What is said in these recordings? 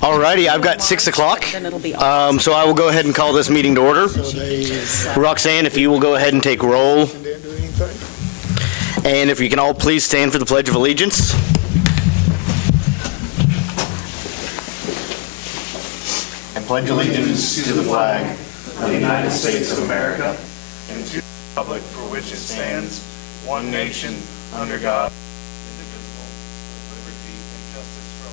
Alrighty, I've got 6 o'clock, Then it'll be so I will go ahead and call this meeting to order. Roxanne, if you will go ahead and take roll, and if you can all please stand for the Pledge of Allegiance. I pledge allegiance to the flag of the United States of America and to the republic for which it stands, one nation, under God, indivisible, with liberty and justice for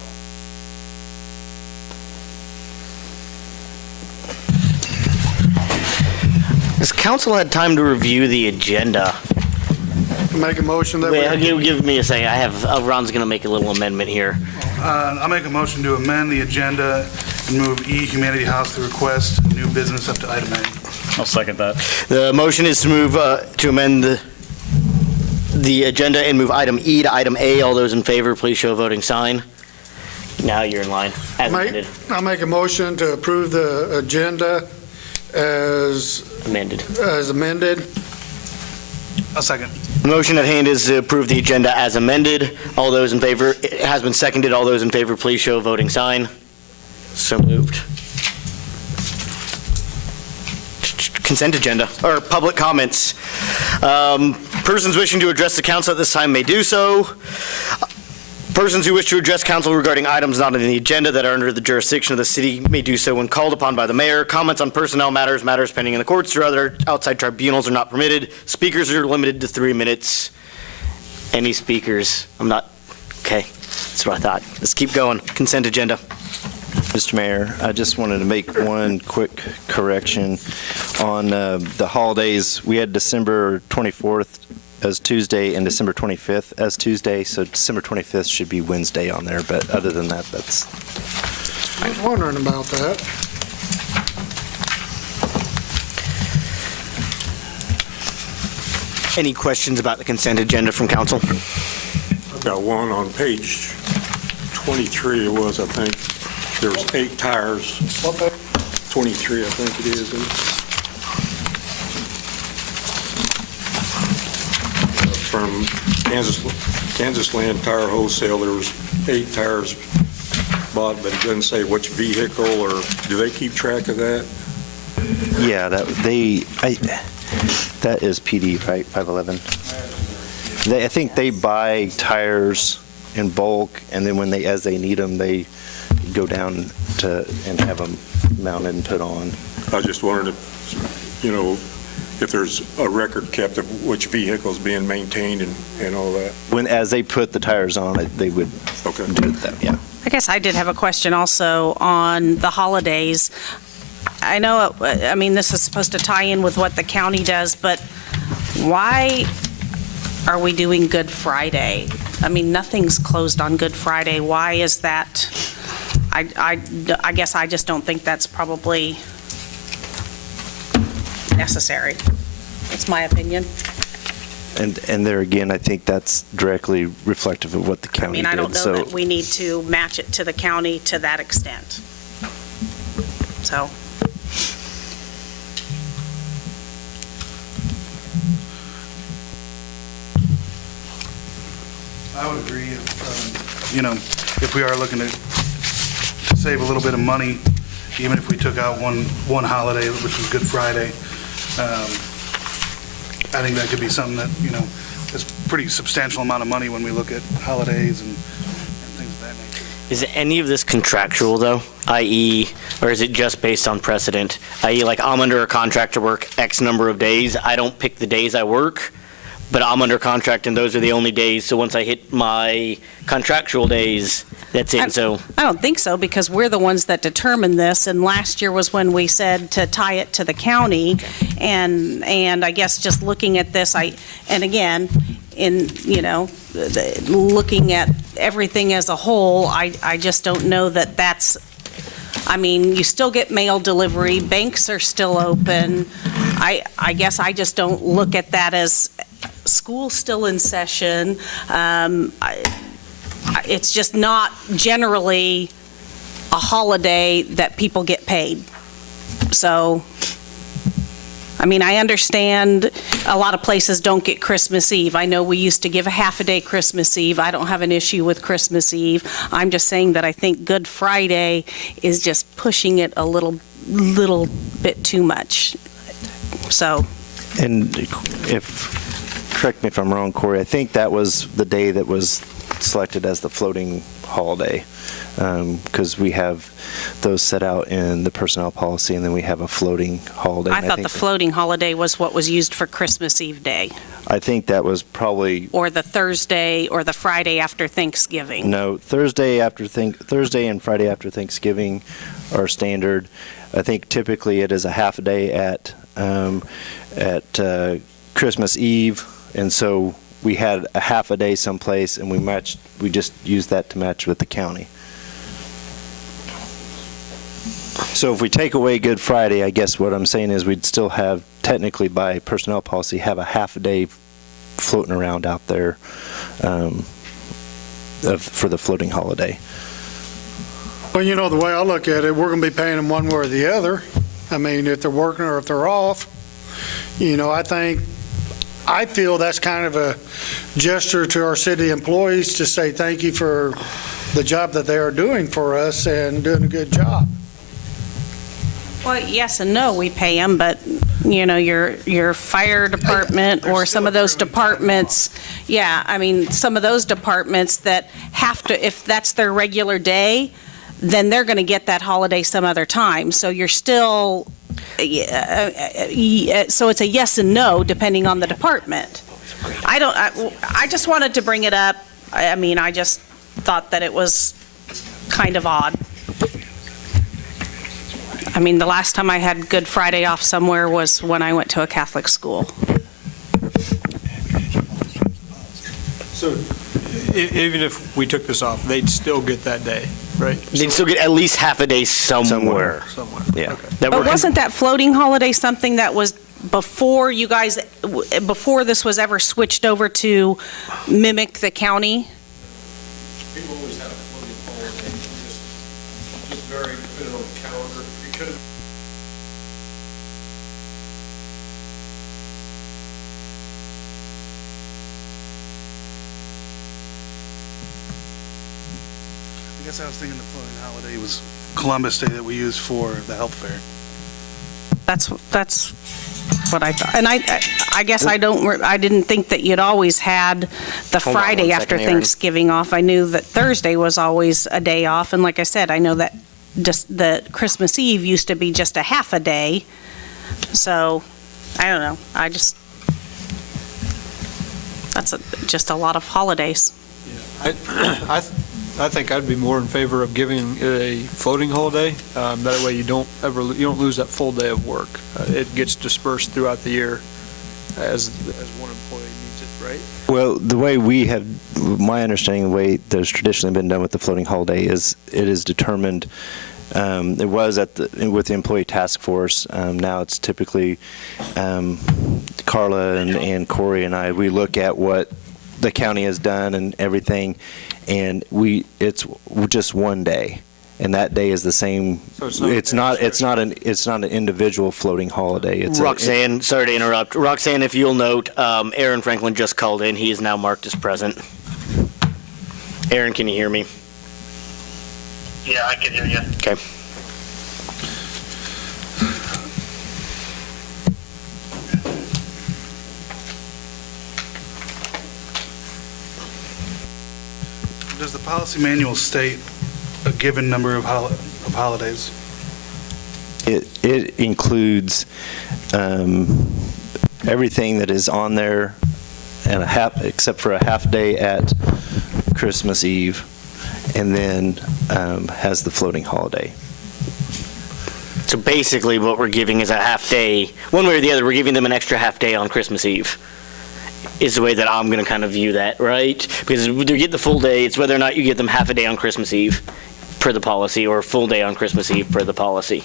all. Has council had time to review the agenda? Make a motion that Wait, give me a second. I have, Ron's going to make a little amendment here. I'll make a motion to amend the agenda and move E, Humanity House, to request new business up to item A. I'll second that. The motion is to move, to amend the agenda and move item E to item A. All those in favor, please show a voting sign. Now you're in line. As amended. I'll make a motion to approve the agenda as Amended. I'll second. The motion at hand is to approve the agenda as amended. All those in favor, it has been seconded. All those in favor, please show a voting sign. So moved. Consent agenda, or public comments. Persons wishing to address the council at this time may do so. Persons who wish to address council regarding items not on the agenda that are under the jurisdiction of the city may do so when called upon by the mayor. Comments on personnel matters, matters pending in the courts, or other outside tribunals are not permitted. Speakers are limited to 3 minutes. Any speakers? Okay, that's what I thought. Let's keep going. Consent agenda. Mr. Mayor, I just wanted to make one quick correction on the holidays. We had December 24th as Tuesday and December 25th as Tuesday, so December 25th should be Wednesday on there, but other than that, that's... I was wondering about that. Any questions about the consent agenda from council? I've got one on page 23, it was, I think. There's 8 tires. What page? 23, I think it is. From Kansas Land Tire Wholesale, there was 8 tires bought, but it doesn't say which vehicle, or do they keep track of that? Yeah, that is PD, right, 511? I think they buy tires in bulk, and then as they need them, they go down and have them mounted and put on. I was just wondering if there's a record kept of which vehicle's being maintained and all that. As they put the tires on it, they would do that, yeah. I guess I did have a question also on the holidays. I know, this is supposed to tie in with what the county does, but why are we doing Good Friday? Nothing's closed on Good Friday. Why is that? I guess I just don't think that's probably necessary. That's my opinion. And there again, I think that's directly reflective of what the county did. I don't know that we need to match it to the county to that extent. So. I would agree if we are looking to save a little bit of money, even if we took out one holiday, which was Good Friday. I think that could be something that, is a pretty substantial amount of money when we look at holidays and things of that nature. Is any of this contractual, though, i.e., or is it just based on precedent? I.e., like I'm under a contract to work X number of days. I don't pick the days I work, but I'm under contract and those are the only days. So once I hit my contractual days, that's it. I don't think so, because we're the ones that determine this, and last year was when we said to tie it to the county. And I guess just looking at this, looking at everything as a whole, I just don't know that that's, you still get mail delivery, banks are still open. I guess I just don't look at that as school still in session. It's just not generally a holiday that people get paid. So I mean, I understand a lot of places don't get Christmas Eve. I know we used to give a half a day Christmas Eve. I don't have an issue with Christmas Eve. I'm just saying that I think Good Friday is just pushing it a little bit too much. So, And correct me if I'm wrong, Corey, I think that was the day that was selected as the floating holiday, because we have those set out in the personnel policy, and then we have a floating holiday. I And thought the floating holiday was what was used for Christmas Eve day, I think that was probably, or the Thursday or the Friday after Thanksgiving. no, Thursday and Friday after Thanksgiving are standard. I think typically it is a half a day at Christmas Eve, and so we had a half a day someplace, and we just used that to match with the county. So if we take away Good Friday, I guess what I'm saying is we'd still have, technically by personnel policy, have a half a day floating around out there for the floating holiday. Well, you know, the way I look at it, we're going to be paying them one way or the other. I mean, if they're working or if they're off. You know, I feel that's kind of a gesture to our city employees to say thank you for the job that they are doing for us and doing a good job. Well, yes and no, we pay them, but, you know, your fire department They're or some still of those accruing time departments, yeah, I mean, some of those departments that have to, if that's their regular day, then they're going to get that holiday some other time. So you're still, so it's a yes and no, depending on the department. I just wanted to bring it up. I mean, I just thought that it was kind of odd. I mean, the last time I had Good Friday off somewhere was when I went to a Catholic school. So even if we took this off, they'd still get that day, right? They'd still get at least half a day somewhere. Somewhere. Yeah. Okay. That But we're- wasn't that floating holiday something that was before you guys, before this was ever switched over to mimic the county? People always had a floating holiday, just very fit it on the calendar. It could have I guess I was thinking the floating holiday was Columbus Day that we use for the health fair. That's what I thought. And I guess I didn't think that you'd always had the Hold on Friday one after second, Aaron. Thanksgiving off. I knew that Thursday was always a day off, and like I said, I know that just the Christmas Eve used to be just a half a day. So, I don't know, that's just a lot of holidays. I think I'd be more in favor of giving it a floating holiday. That way you don't lose that full day of work. It gets dispersed throughout the year as one employee needs it, right? Well, the way my understanding, the way that's traditionally been done with the floating holiday is it is determined, it was with the employee task force. Now it's typically Carla and Corey and I, we look at what the county has done and everything, and it's just one day. And that day is the same. So It's not an individual floating holiday. It's Roxanne, sorry to interrupt. Roxanne, if you'll note, Aaron Franklin just called in. He is now marked as present. Aaron, can you hear me? Yeah, I can hear you. Okay. Does the policy manual state a given number of holidays? It includes everything that is on there, and except for a half day at Christmas Eve, and then has the floating holiday. So basically, what we're giving is a half day. One way or the other, we're giving them an extra half day on Christmas Eve, is the way that I'm going to kind of view that, right? Because they get the full day. It's whether or not you get them half a day on Christmas Eve, per the policy, or a full day on Christmas Eve, per the policy.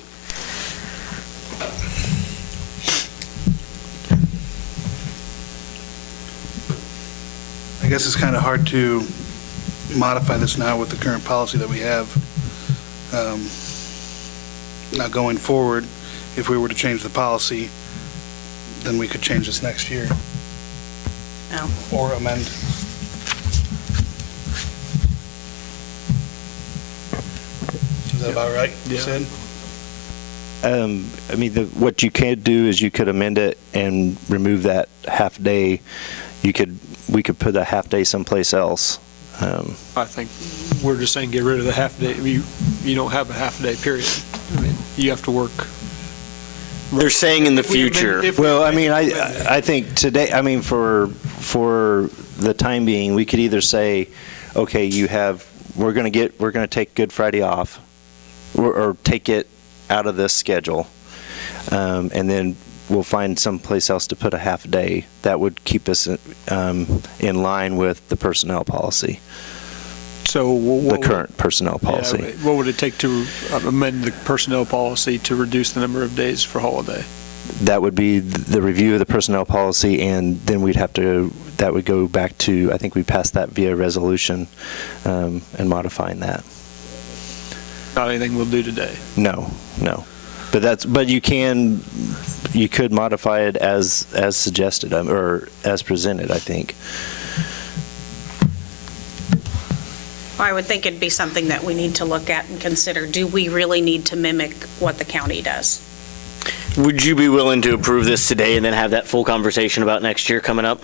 I guess it's kind of hard to modify this now with the current policy that we have. Now going forward, if we were to change the policy, then we could change this next year. Oh. Or amend. Is that about right, Yeah. Sid? I mean, what you could do is you could amend it and remove that half day. We could put a half day someplace else. I think we're just saying get rid of the half day. You don't have a half day period. I mean, you have to work. They're saying in the If we amend- future. if we Well, I amend- mean, I think today, I mean, for the time being, we could either say, okay, we're going to take Good Friday off, or take it out of this schedule, and then we'll find someplace else to put a half day. That would keep us in line with the personnel policy, So the what would- current personnel yeah, policy. what would it take to amend the personnel policy to reduce the number of days for holiday? That would be the review of the personnel policy, and then that would go back to, I think we passed that via resolution, and modifying that. Not anything we'll do today. No. But you could modify it as suggested, or as presented, I think. I would think it'd be something that we need to look at and consider. Do we really need to mimic what the county does? Would you be willing to approve this today and then have that full conversation about next year coming up?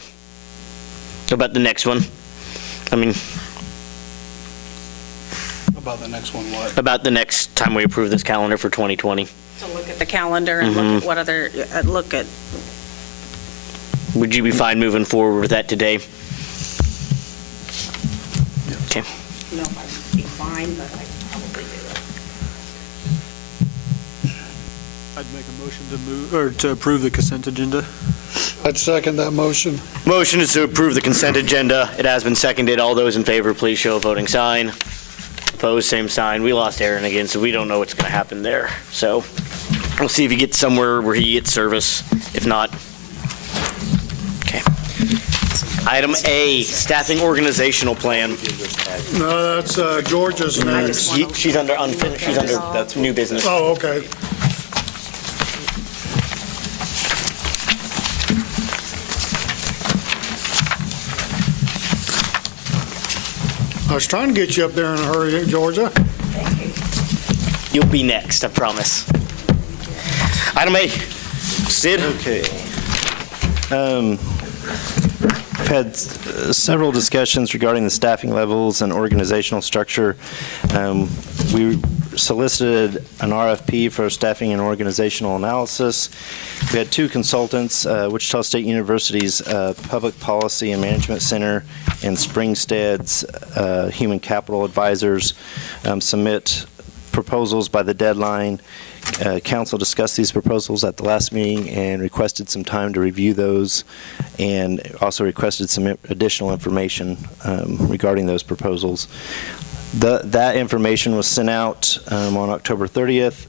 About the next one? I mean, About the next one, what? about the next time we approve this calendar for 2020. To look at the calendar and look at what other, look at, Would you be fine moving forward with that today? Okay. no, I'd be fine, but I'd probably do it. I'd make a motion to move, or to approve the consent agenda. I'd second that motion. Motion is to approve the consent agenda. It has been seconded. All those in favor, please show a voting sign. Opposed, same sign. We lost Aaron again, so we don't know what's going to happen there. So we'll see if he gets somewhere where he gets service. If not, okay. Item A, staffing organizational plan. No, that's Georgia's next. She's under unfinished, she's under new business. Oh, okay. I was trying to get you up there in a hurry, Georgia. You'll be next, I promise. Item A, Sid? Okay. We've had several discussions regarding the staffing levels and organizational structure. We solicited an RFP for staffing and organizational analysis. We had two consultants, Wichita State University's Public Policy and Management Center and Springstead's Human Capital Advisors, submit proposals by the deadline. Council discussed these proposals at the last meeting and requested some time to review those, and also requested some additional information regarding those proposals. That information was sent out on October 30th.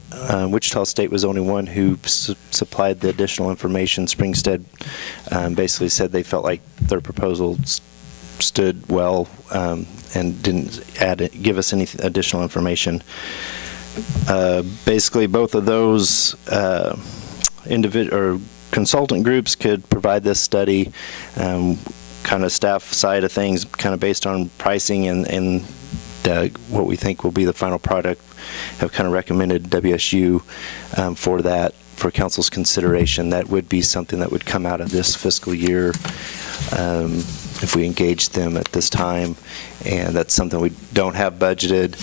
Wichita State was the only one who supplied the additional information. Springstead basically said they felt like their proposals stood well and didn't give us any additional information. Basically, both of those consultant groups could provide this study, kind of staff side of things, kind of based on pricing and what we think will be the final product. Have kind of recommended WSU for that, for council's consideration. That would be something that would come out of this fiscal year if we engaged them at this time, and that's something we don't have budgeted,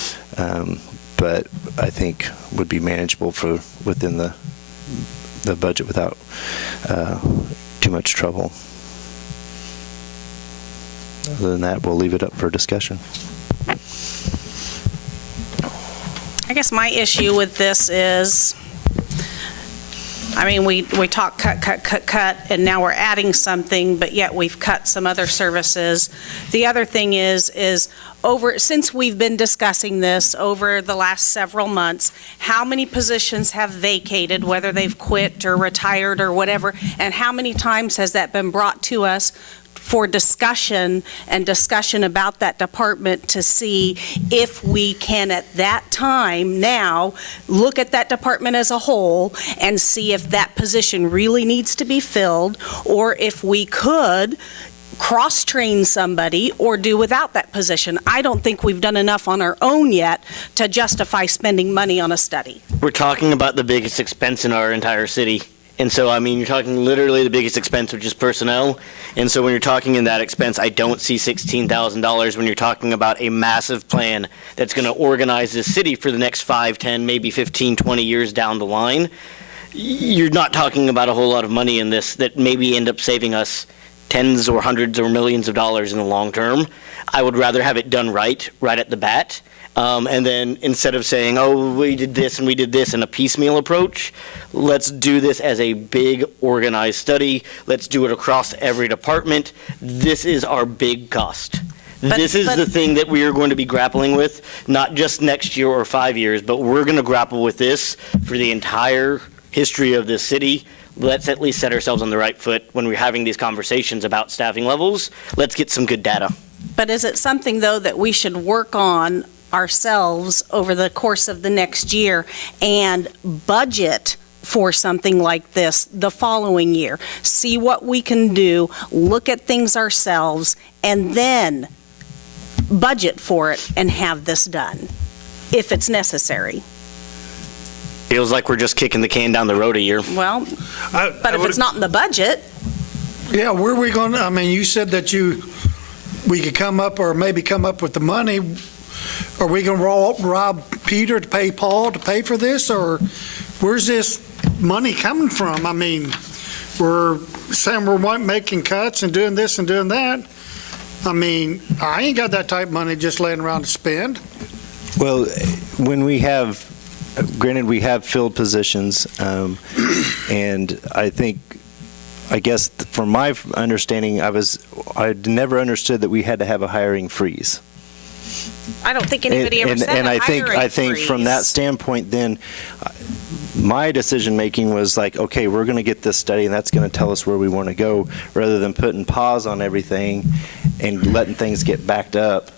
but I think would be manageable for within the budget without too much trouble. Other than that, we'll leave it up for discussion. I guess my issue with this is, I mean, we talk cut, and now we're adding something, but yet we've cut some other services. The other thing is since we've been discussing this over the last several months, how many positions have vacated, whether they've quit or retired or whatever, and how many times has that been brought to us for discussion and discussion about that department to see if we can at that time now look at that department as a whole and see if that position really needs to be filled, or if we could cross-train somebody or do without that position. I don't think we've done enough on our own yet to justify spending money on a study. We're talking about the biggest expense in our entire city. And so, I mean, you're talking literally the biggest expense, which is personnel. And so when you're talking in that expense, I don't see $16,000 when you're talking about a massive plan that's going to organize this city for the next 5, 10, maybe 15, 20 years down the line. You're not talking about a whole lot of money in this that maybe end up saving us tens or hundreds or millions of dollars in the long term. I would rather have it done right at the bat. And then instead of saying, oh, we did this and we did this in a piecemeal approach, let's do this as a big organized study. Let's do it across every department. This is our big cost. This is the thing that we are going to be grappling with, not just next year or 5 years, but we're going to grapple with this for the entire history of this city. Let's at least set ourselves on the right foot when we're having these conversations about staffing levels. Let's get some good data. But is it something, though, that we should work on ourselves over the course of the next year and budget for something like this the following year? See what we can do, look at things ourselves, and then budget for it and have this done, if it's necessary. Feels like we're just kicking the can down the road a year. Well, but if it's not in the budget, Yeah, where are we going, I mean, you said that we could come up, or maybe come up with the money. Are we going to rob Peter to pay Paul to pay for this, or where's this money coming from? I mean, we're saying we're making cuts and doing this and doing that. I mean, I ain't got that type of money just laying around to spend. Well, when we have, granted, we have filled positions, and I guess from my understanding, I never understood that we had to have a hiring freeze. I don't think anybody ever said And a I hiring think from that freeze. standpoint, then my decision-making was like, okay, we're going to get this study, and that's going to tell us where we want to go, rather than putting pause on everything and letting things get backed up.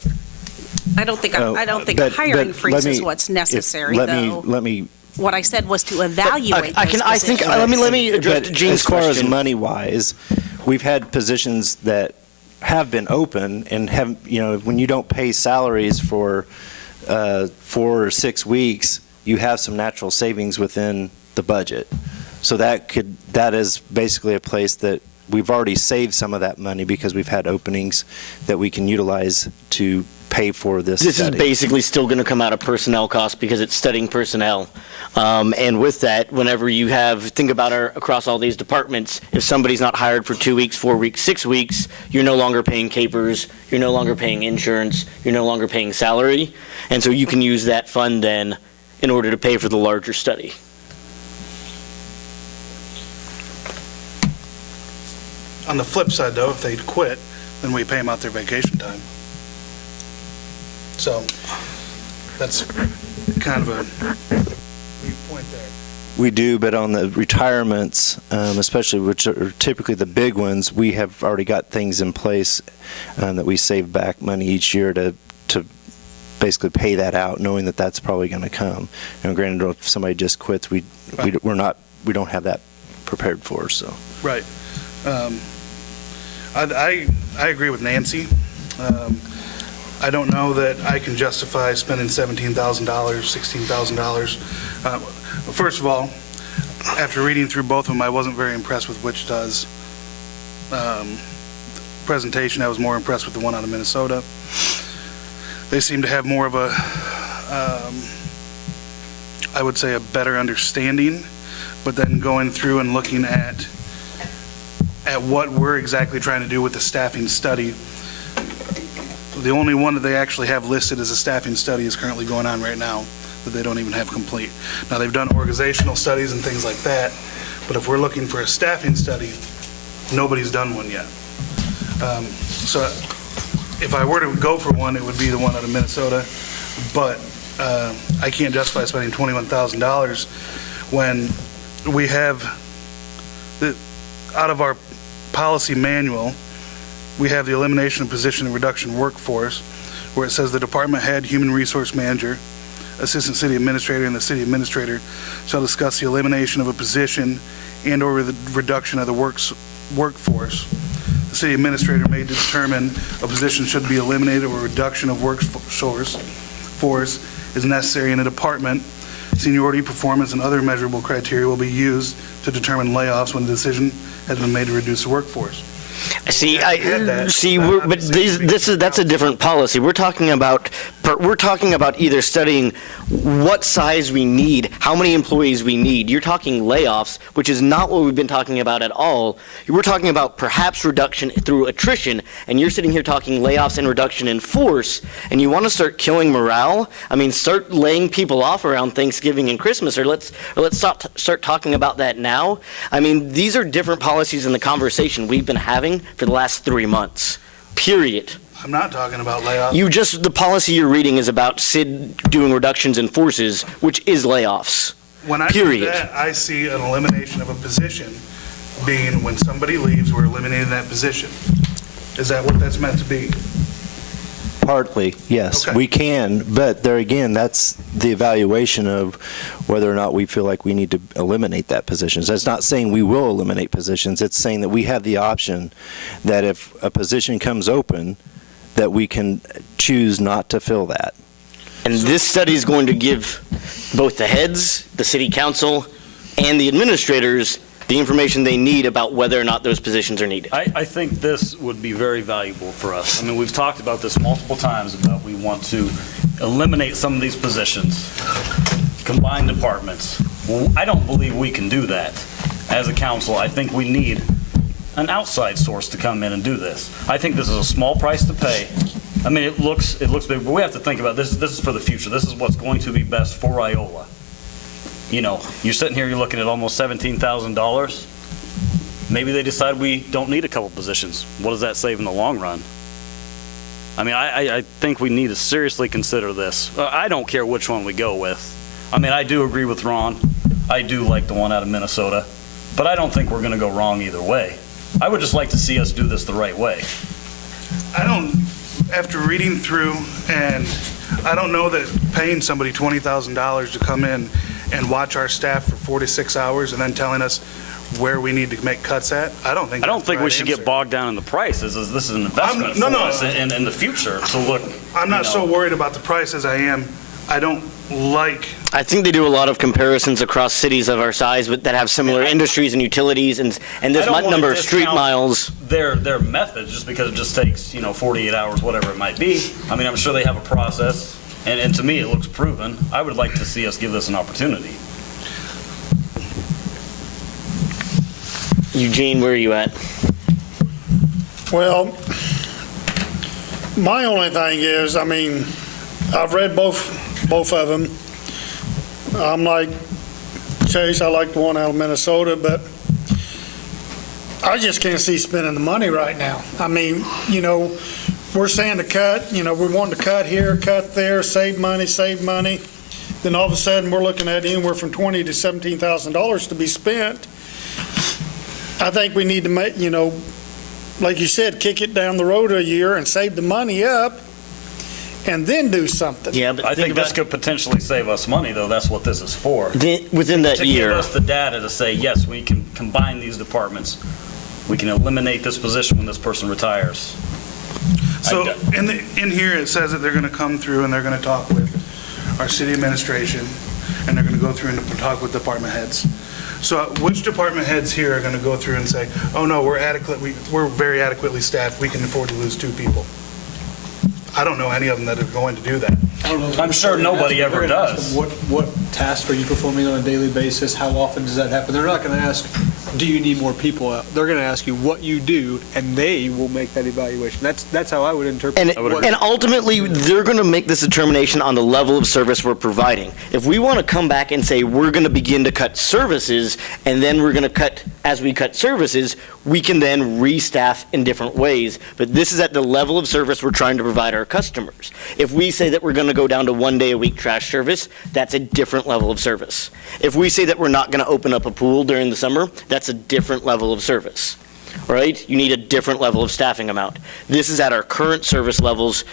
I don't think a hiring freeze is what's necessary, though. Let me. What I said was to evaluate I those think, positions. let me address But Gene's as far as question. money-wise, we've had positions that have been open and have, when you don't pay salaries for 4 or 6 weeks, you have some natural savings within the budget. So that is basically a place that we've already saved some of that money because we've had openings that we can utilize to pay for this This is study. basically still going to come out of personnel costs because it's studying personnel. And with that, whenever you think about across all these departments, if somebody's not hired for 2 weeks, 4 weeks, 6 weeks, you're no longer paying capers, you're no longer paying insurance, you're no longer paying salary. And so you can use that fund then in order to pay for the larger study. On the flip side, though, if they quit, then we pay them out their vacation time. So that's kind of a neat point there. We do, but on the retirements, especially which are typically the big ones, we have already got things in place that we save back money each year to basically pay that out, knowing that that's probably going to come. Granted, if somebody just quits, we don't have that prepared for. So Right. I agree with Nancy. I don't know that I can justify spending $17,000, $16,000. First of all, after reading through both of them, I wasn't very impressed with Wichita's presentation. I was more impressed with the one out of Minnesota. They seem to have more of a, I would say, a better understanding, but then going through and looking at what we're exactly trying to do with the staffing study. The only one that they actually have listed as a staffing study is currently going on right now, that they don't even have complete. Now, they've done organizational studies and things like that, but if we're looking for a staffing study, nobody's done one yet. So if I were to go for one, it would be the one out of Minnesota, but I can't justify spending $21,000 when we have, out of our policy manual, we have the elimination of position and reduction workforce, where it says the department head, human resource manager, assistant city administrator, and the city administrator shall discuss the elimination of a position and/or the reduction of the workforce. The city administrator may determine a position should be eliminated or a reduction of workforce is necessary in a department. Seniority, performance, and other measurable criteria will be used to determine layoffs when the decision has been made to reduce the workforce. See, had that, but that's a different policy. We're talking about either studying what size we need, how many employees we need. You're talking layoffs, which is not what we've been talking about at all. We're talking about perhaps reduction through attrition, and you're sitting here talking layoffs and reduction in force, and you want to start killing morale? I mean, start laying people off around Thanksgiving and Christmas, or let's start talking about that now. I mean, these are different policies in the conversation we've been having for the last 3 months, period. I'm not talking about layoffs. The policy you're reading is about SID doing reductions in forces, which is layoffs. When I do Period. that, I see an elimination of a position being when somebody leaves, we're eliminating that position. Is that what that's meant to be? Partly, yes, Okay. we can, but there again, that's the evaluation of whether or not we feel like we need to eliminate that position. That's not saying we will eliminate positions, it's saying that we have the option that if a position comes open, that we can choose not to fill that. And this study is going to give both the heads, the city council, and the administrators the information they need about whether or not those positions are needed. I think this would be very valuable for us. I mean, we've talked about this multiple times about we want to eliminate some of these positions, combine departments. Well, I don't believe we can do that as a council. I think we need an outside source to come in and do this. I think this is a small price to pay. I mean, it looks big, but we have to think about this. This is for the future. This is what's going to be best for Iola. You know, you're sitting here, you're looking at almost $17,000. Maybe they decide we don't need a couple positions. What does that save in the long run? I mean, I think we need to seriously consider this. I don't care which one we go with. I mean, I do agree with Ron. I do like the one out of Minnesota, but I don't think we're going to go wrong either way. I would just like to see us do this the right way. After reading through, and I don't know that paying somebody $20,000 to come in and watch our staff for 4 to 6 hours and then telling us where we need to make cuts at, I don't think We should get bogged down in the prices. This is an investment No, for no. us in the future. So look, I'm not so worried about the price as I am. I don't like, I think they do a lot of comparisons across cities of our size that have similar industries and utilities and this I don't wanna number of street discount miles. their methods just because it just takes, 48 hours, whatever it might be. I mean, I'm sure they have a process, and to me, it looks proven. I would like to see us give this an opportunity. Eugene, where are you at? Well, my only thing is, I mean, I've read both of them. I'm like Chase, I like the one out of Minnesota, but I just can't see spending the money right now. I mean, we're saying to cut, we want to cut here, cut there, save money. Then all of a sudden, we're looking at anywhere from $20,000 to $17,000 to be spent. I think we need to make, like you said, kick it down the road a year and save the money up and then do something. Yeah, but I think this could potentially save us money, though. That's what this is for. within that To year. give us the data to say, yes, we can combine these departments. We can eliminate this position when this person retires. so in here, it says that they're going to come through and they're going to talk with our city administration, and they're going to go through and talk with department heads. So which department heads here are going to go through and say, oh, no, we're very adequately staffed, we can afford to lose 2 people? I don't know any of them that are going to do that. I'm sure nobody ever does. What tasks are you performing on a daily basis? How often does that happen? They're not going to ask, do you need more people out? They're going to ask you what you do, and they will make that evaluation. That's how I would interpret And, it. and ultimately, they're going to make this determination on the level of service we're providing. If we want to come back and say we're going to begin to cut services, and then we're going to cut, as we cut services, we can then restaff in different ways. But this is at the level of service we're trying to provide our customers. If we say that we're going to go down to 1 day a week trash service, that's a different level of service. If we say that we're not going to open up a pool during the summer, that's a different level of service. right? You need a different level of staffing amount. This is at our current service levels.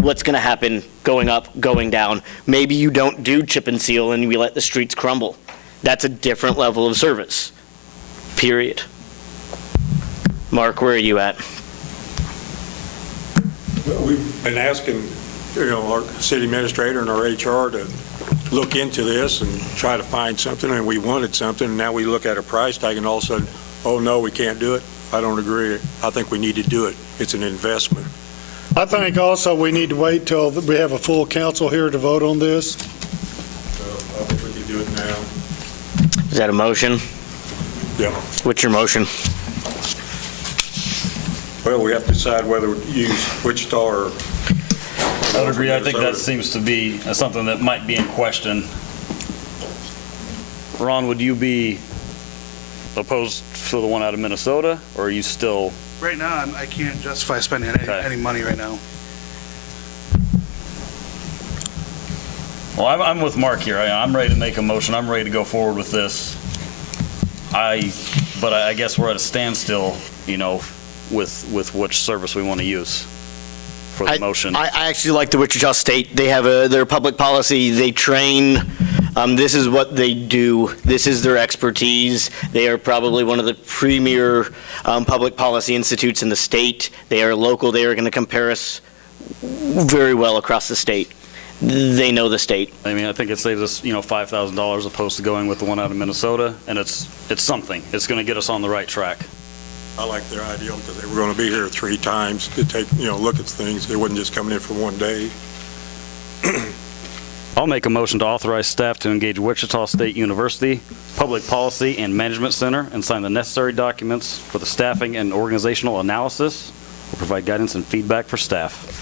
What's going to happen going up, going down? Maybe you don't do chip and seal and we let the streets crumble. That's a different level of service, period. Mark, where are you at? We've been asking, our city administrator and our HR to look into this and try to find something, and we wanted something, and now we look at a price tag and all of a sudden, oh, no, we can't do it. I don't agree. I think we need to do it. It's an investment. I think also we need to wait till we have a full council here to vote on this. So I think we can do it now. Is that a motion? Yeah. What's your motion? Well, we have to decide whether to use Wichita or... I would agree. I think that seems to be something that might be in question. Ron, would you be opposed to the one out of Minnesota, or are you still? Right now, I can't justify spending any money right now. Well, I'm with Mark here. I'm ready to make a motion. I'm ready to go forward with this. But I guess we're at a standstill, with which service we want to use for the motion. I actually like the Wichita State. They have their public policy. They train. This is what they do. This is their expertise. They are probably one of the premier public policy institutes in the state. They are local. They are going to compare us very well across the state. They know the state. I mean, I think it saves us, $5,000 opposed to going with the one out of Minnesota, and it's something. It's going to get us on the right track. I like their idea because they were going to be here 3 times to take, look at things. They wasn't just coming in for one day. I'll make a motion to authorize staff to engage Wichita State University Public Policy and Management Center and sign the necessary documents for the staffing and organizational analysis. We'll provide guidance and feedback for staff.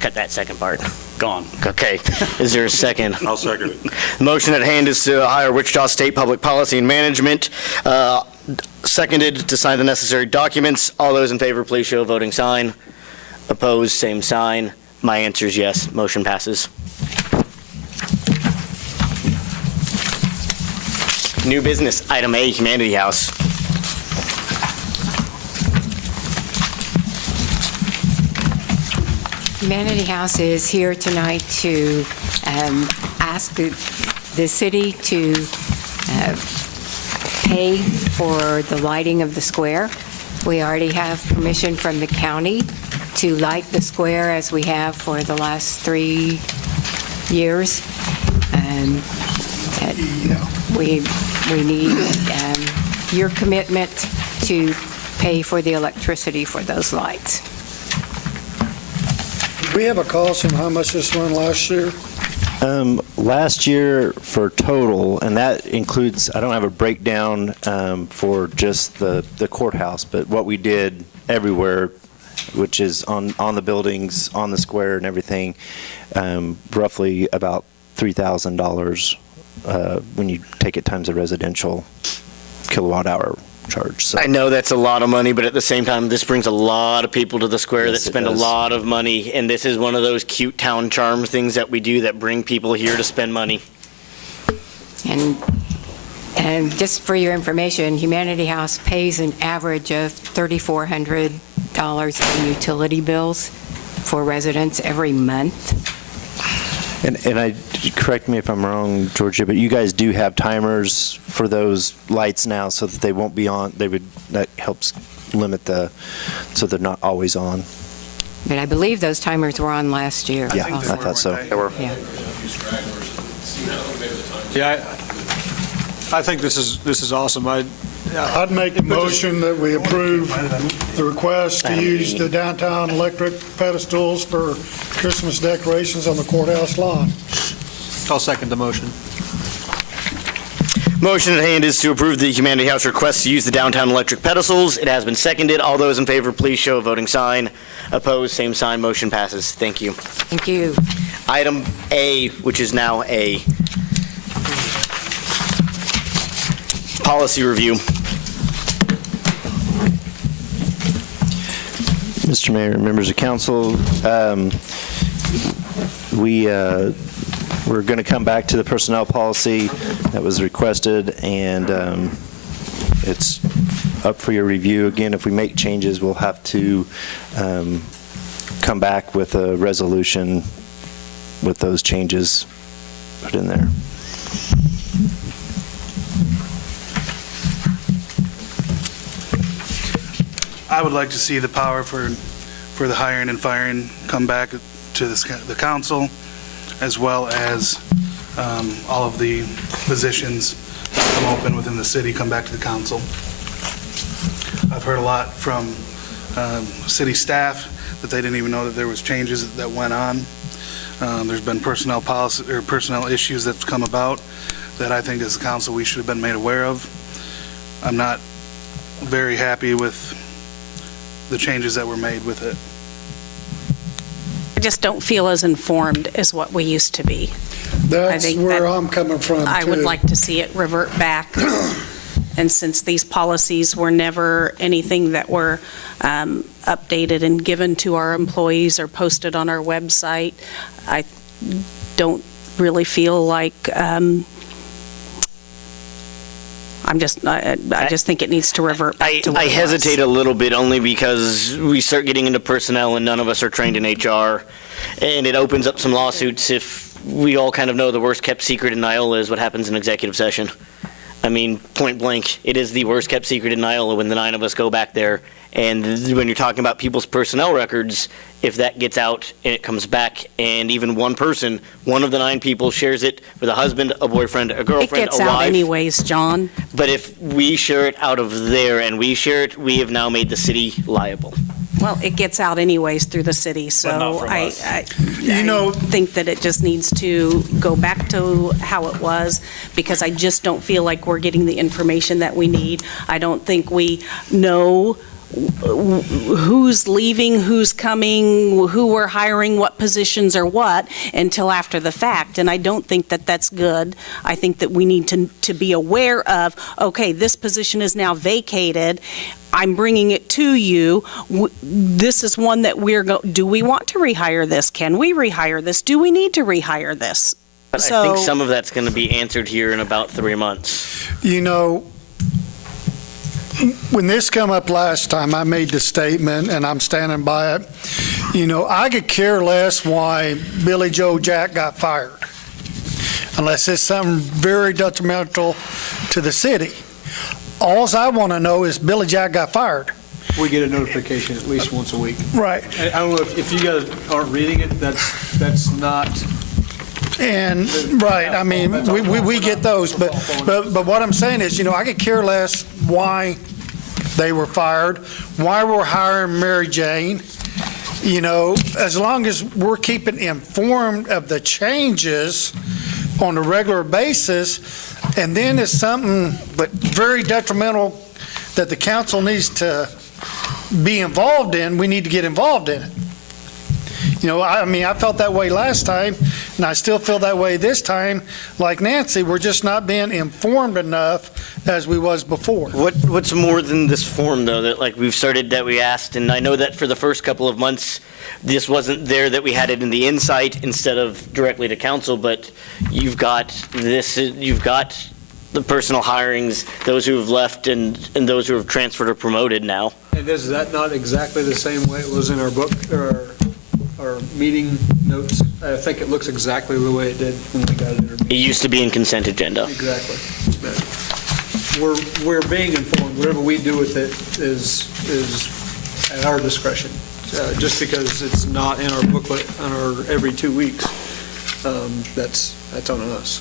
Cut that second part. Gone. Okay. Is there a second? I'll second it. The motion at hand is to hire Wichita State Public Policy and Management. Seconded to sign the necessary documents. All those in favor, please show a voting sign. Opposed, same sign. My answer is yes. Motion passes. New business, item A, Humanity House. Humanity House is here tonight to ask the city to pay for the lighting of the square. We already have permission from the county to light the square as we have for the last 3 years. We need your commitment to pay for the electricity for those lights. Do we have a cost on how much this went last year? Last year for total, and that includes, I don't have a breakdown for just the courthouse, but what we did everywhere, which is on the buildings, on the square and everything, roughly about $3,000 when you take it times a residential kilowatt hour charge. So. I know that's a lot of money, but at the same time, this brings a lot of people to the square that spend a lot of money, and this is one of those cute town charm things that we do that bring people here to spend money. And just for your information, Humanity House pays an average of $3,400 in utility bills for residents every month. And I, correct me if I'm wrong, Georgia, but you guys do have timers for those lights now so that they won't be on, that helps limit so they're not always on. But I believe those timers were on last year. Yeah, I thought so. Yeah. Yeah, I think this is awesome. I'd make the motion that we approve the request to use the downtown electric pedestals for Christmas decorations on the courthouse lawn. I'll second the motion. Motion at hand is to approve the Humanity House request to use the downtown electric pedestals. It has been seconded. All those in favor, please show a voting sign. Opposed, same sign. Motion passes. Thank you. Thank you. Item A, which is now A. Policy review. Mr. Mayor, members of council, we're going to come back to the personnel policy that was requested, and it's up for your review. Again, if we make changes, we'll have to come back with a resolution with those changes put in there. I would like to see the power for the hiring and firing come back to the council, as well as all of the positions that come open within the city come back to the council. I've heard a lot from city staff that they didn't even know that there was changes that went on. There's been personnel policy or personnel issues that's come about that I think as a council we should have been made aware of. I'm not very happy with the changes that were made with it. I just don't feel as informed as what we used to be. That's think where that I'm coming from, I would too. like to see it revert back. And since these policies were never anything that were updated and given to our employees or posted on our website, I don't really feel like, I just think it needs to revert back to what I it was. hesitate a little bit only because we start getting into personnel and none of us are trained in HR, and it opens up some lawsuits if we all kind of know the worst kept secret in Iola is what happens in executive session. I mean, point blank, it is the worst kept secret in Iola when the 9 of us go back there. And when you're talking about people's personnel records, if that gets out and it comes back and even one person, one of the 9 people shares it with a husband, a boyfriend, a It girlfriend, gets a out wife. anyways, John. But if we share it out of there and we share it, we have now made the city liable. Well, it gets out anyways through the city, not so from us. I know- think that it just needs to go back to how it was, because I just don't feel like we're getting the information that we need. I don't think we know who's leaving, who's coming, who we're hiring, what positions or what, until after the fact, and I don't think that that's good. I think that we need to be aware of, okay, this position is now vacated, I'm bringing it to you. This is one that do we want to rehire this? Can we rehire this? Do we need to rehire this? But I think some of that's going to be answered here in about 3 months. You know, when this come up last time, I made the statement, and I'm standing by it. You know, I could care less why Billy Joe Jack got fired, unless it's something very detrimental to the city. Alls I want to know is Billy Jack got fired. We get a notification at least once a week. Right. I don't know if you guys aren't reading it, that's not. And, right, I mean, we get those, but what I'm saying is, you know, I could care less why they were fired, why we're hiring Mary Jane, you know, as long as we're keeping informed of the changes on a regular basis, and then it's something but very detrimental that the council needs to be involved in, we need to get involved in it. You know, I mean, I felt that way last time, and I still feel that way this time. Like Nancy, we're just not being informed enough as we was before. What's more than this form, though, that like we've started, that we asked, and I know that for the first couple of months, this wasn't there, that we had it in the insight instead of directly to council, but you've got this, you've got the personal hirings, those who have left and those who have transferred or promoted now. And is that not exactly the same way it was in our book, or our meeting notes? I think it looks exactly the way it did when we got it in our It meeting. used to be in consent agenda. Exactly. But we're being informed. Whatever we do with it is at our discretion. Just because it's not in our booklet on our every 2 weeks, that's on us.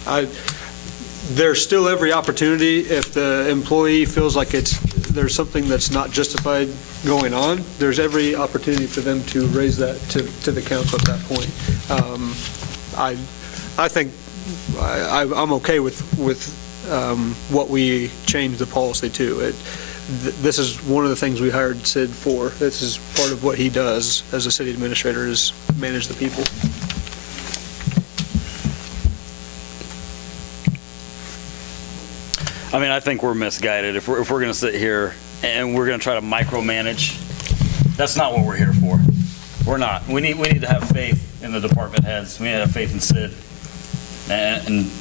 There's still every opportunity, if the employee feels like there's something that's not justified going on, there's every opportunity for them to raise that to the council at that point. I think I'm okay with what we changed the policy to. This is one of the things we hired Sid for. This is part of what he does as a city administrator, is manage the people. I mean, I think we're misguided if we're going to sit here and we're going to try to micromanage. That's not what we're here for. We're not. We need to have faith in the department heads. We need to have faith in Sid. And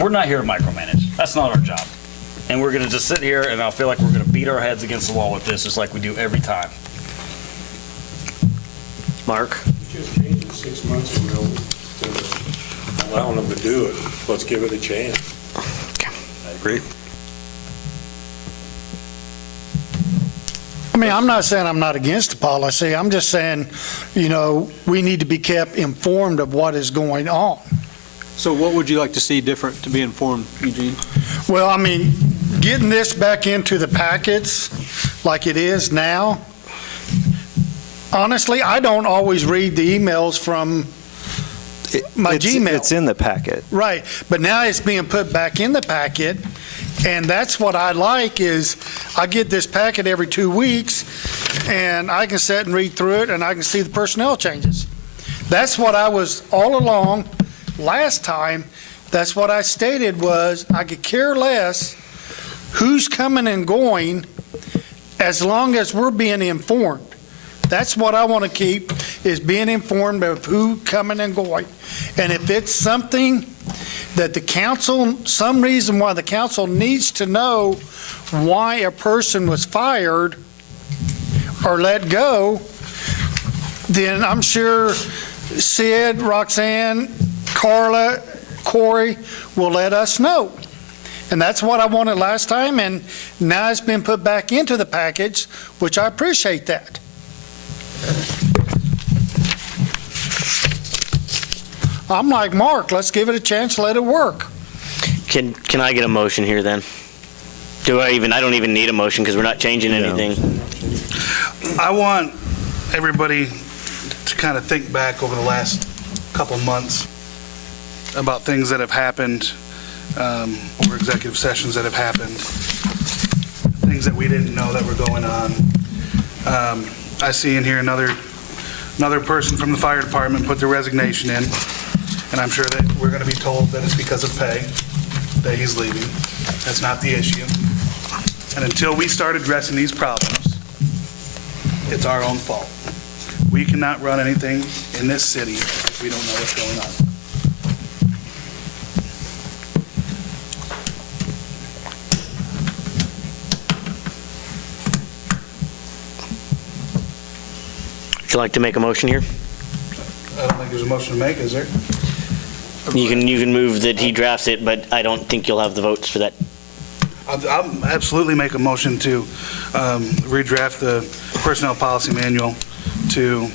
we're not here to micromanage. That's not our job. And we're going to just sit here, and I feel like we're going to beat our heads against the wall with this, just like we do every time. Mark? Just change it 6 months ago to allowing them to do it. Let's give it a chance. I agree. I mean, I'm not saying I'm not against the policy. I'm just saying, we need to be kept informed of what is going on. So what would you like to see different to be informed, Eugene? Well, I mean, getting this back into the packets like it is now, honestly, I don't always read the emails from my Gmail. It's in the packet. Right, but now it's being put back in the packet, and that's what I like is I get this packet every 2 weeks, and I can sit and read through it, and I can see the personnel changes. That's what I was all along. Last time, that's what I stated was I could care less who's coming and going as long as we're being informed. That's what I want to keep, is being informed of who coming and going. And if it's something that the council, some reason why the council needs to know why a person was fired or let go, then I'm sure Sid, Roxanne, Carla, Corey will let us know. And that's what I wanted last time, and now it's been put back into the package, which I appreciate that. I'm like Mark, let's give it a chance, let it work. Can I get a motion here then? I don't even need a motion because we're not changing anything. I want everybody to kind of think back over the last couple months about things that have happened, or executive sessions that have happened, things that we didn't know that were going on. I see in here another person from the fire department put their resignation in, and I'm sure that we're going to be told that it's because of pay that he's leaving. That's not the issue. And until we start addressing these problems, it's our own fault. We cannot run anything in this city if we don't know what's going on. Would you like to make a motion here? I don't think there's a motion to make, is there? You can move that he drafts it, but I don't think you'll have the votes for that. I'll absolutely make a motion to redraft the personnel policy manual to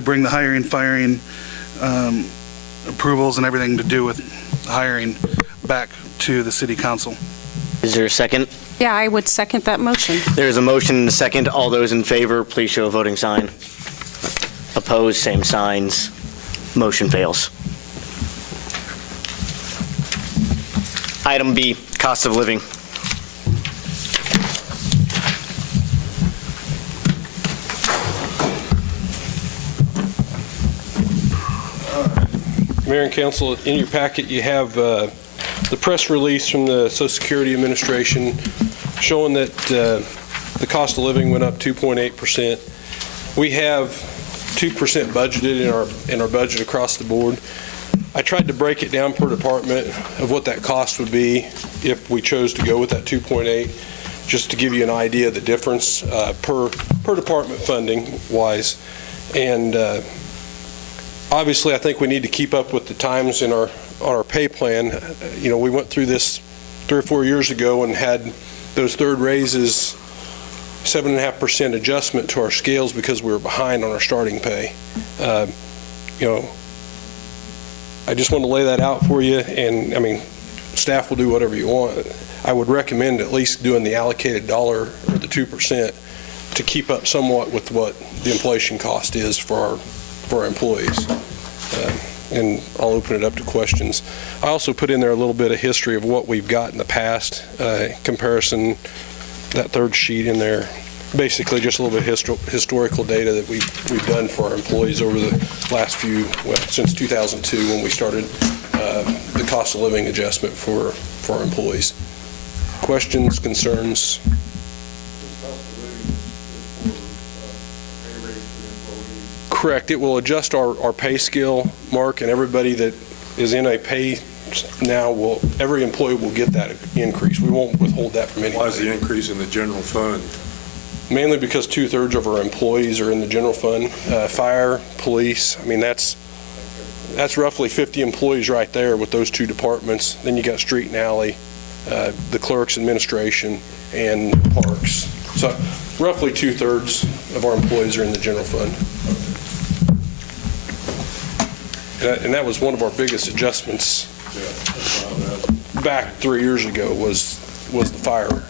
bring the hiring, firing, approvals and everything to do with hiring back to the city council. Is there a second? Yeah, I would second that motion. There's a motion and a second. All those in favor, please show a voting sign. Opposed, same signs. Motion fails. Item B, cost of living. Mayor and council, in your packet, you have the press release from the Social Security Administration showing that the cost of living went up 2.8%. We have 2% budgeted in our budget across the board. I tried to break it down per department of what that cost would be if we chose to go with that 2.8, just to give you an idea of the difference per department funding wise. And obviously, I think we need to keep up with the times on our pay plan. We went through this 3 or 4 years ago and had those third raises 7.5% adjustment to our scales because we were behind on our starting pay. I just want to lay that out for you, and I mean, staff will do whatever you want. I would recommend at least doing the allocated dollar or the 2% to keep up somewhat with what the inflation cost is for our employees. And I'll open it up to questions. I also put in there a little bit of history of what we've got in the past, comparison, that third sheet in there. Basically just a little bit of historical data that we've done for our employees over the last since 2002 when we started the cost of living adjustment for our employees. Questions, concerns? Correct. It will adjust our pay scale, Mark, and everybody that is in a pay now every employee will get that increase. We won't withhold that from Why is the anybody. increase in the general fund? Mainly because 2/3 of our employees are in the general fund. Fire, police, I mean, that's roughly 50 employees right there with those two departments. Then you got street and alley, the clerks, administration, and parks. So roughly 2/3 of our employees are in the general fund. And that was one of our biggest adjustments back 3 years ago was the fire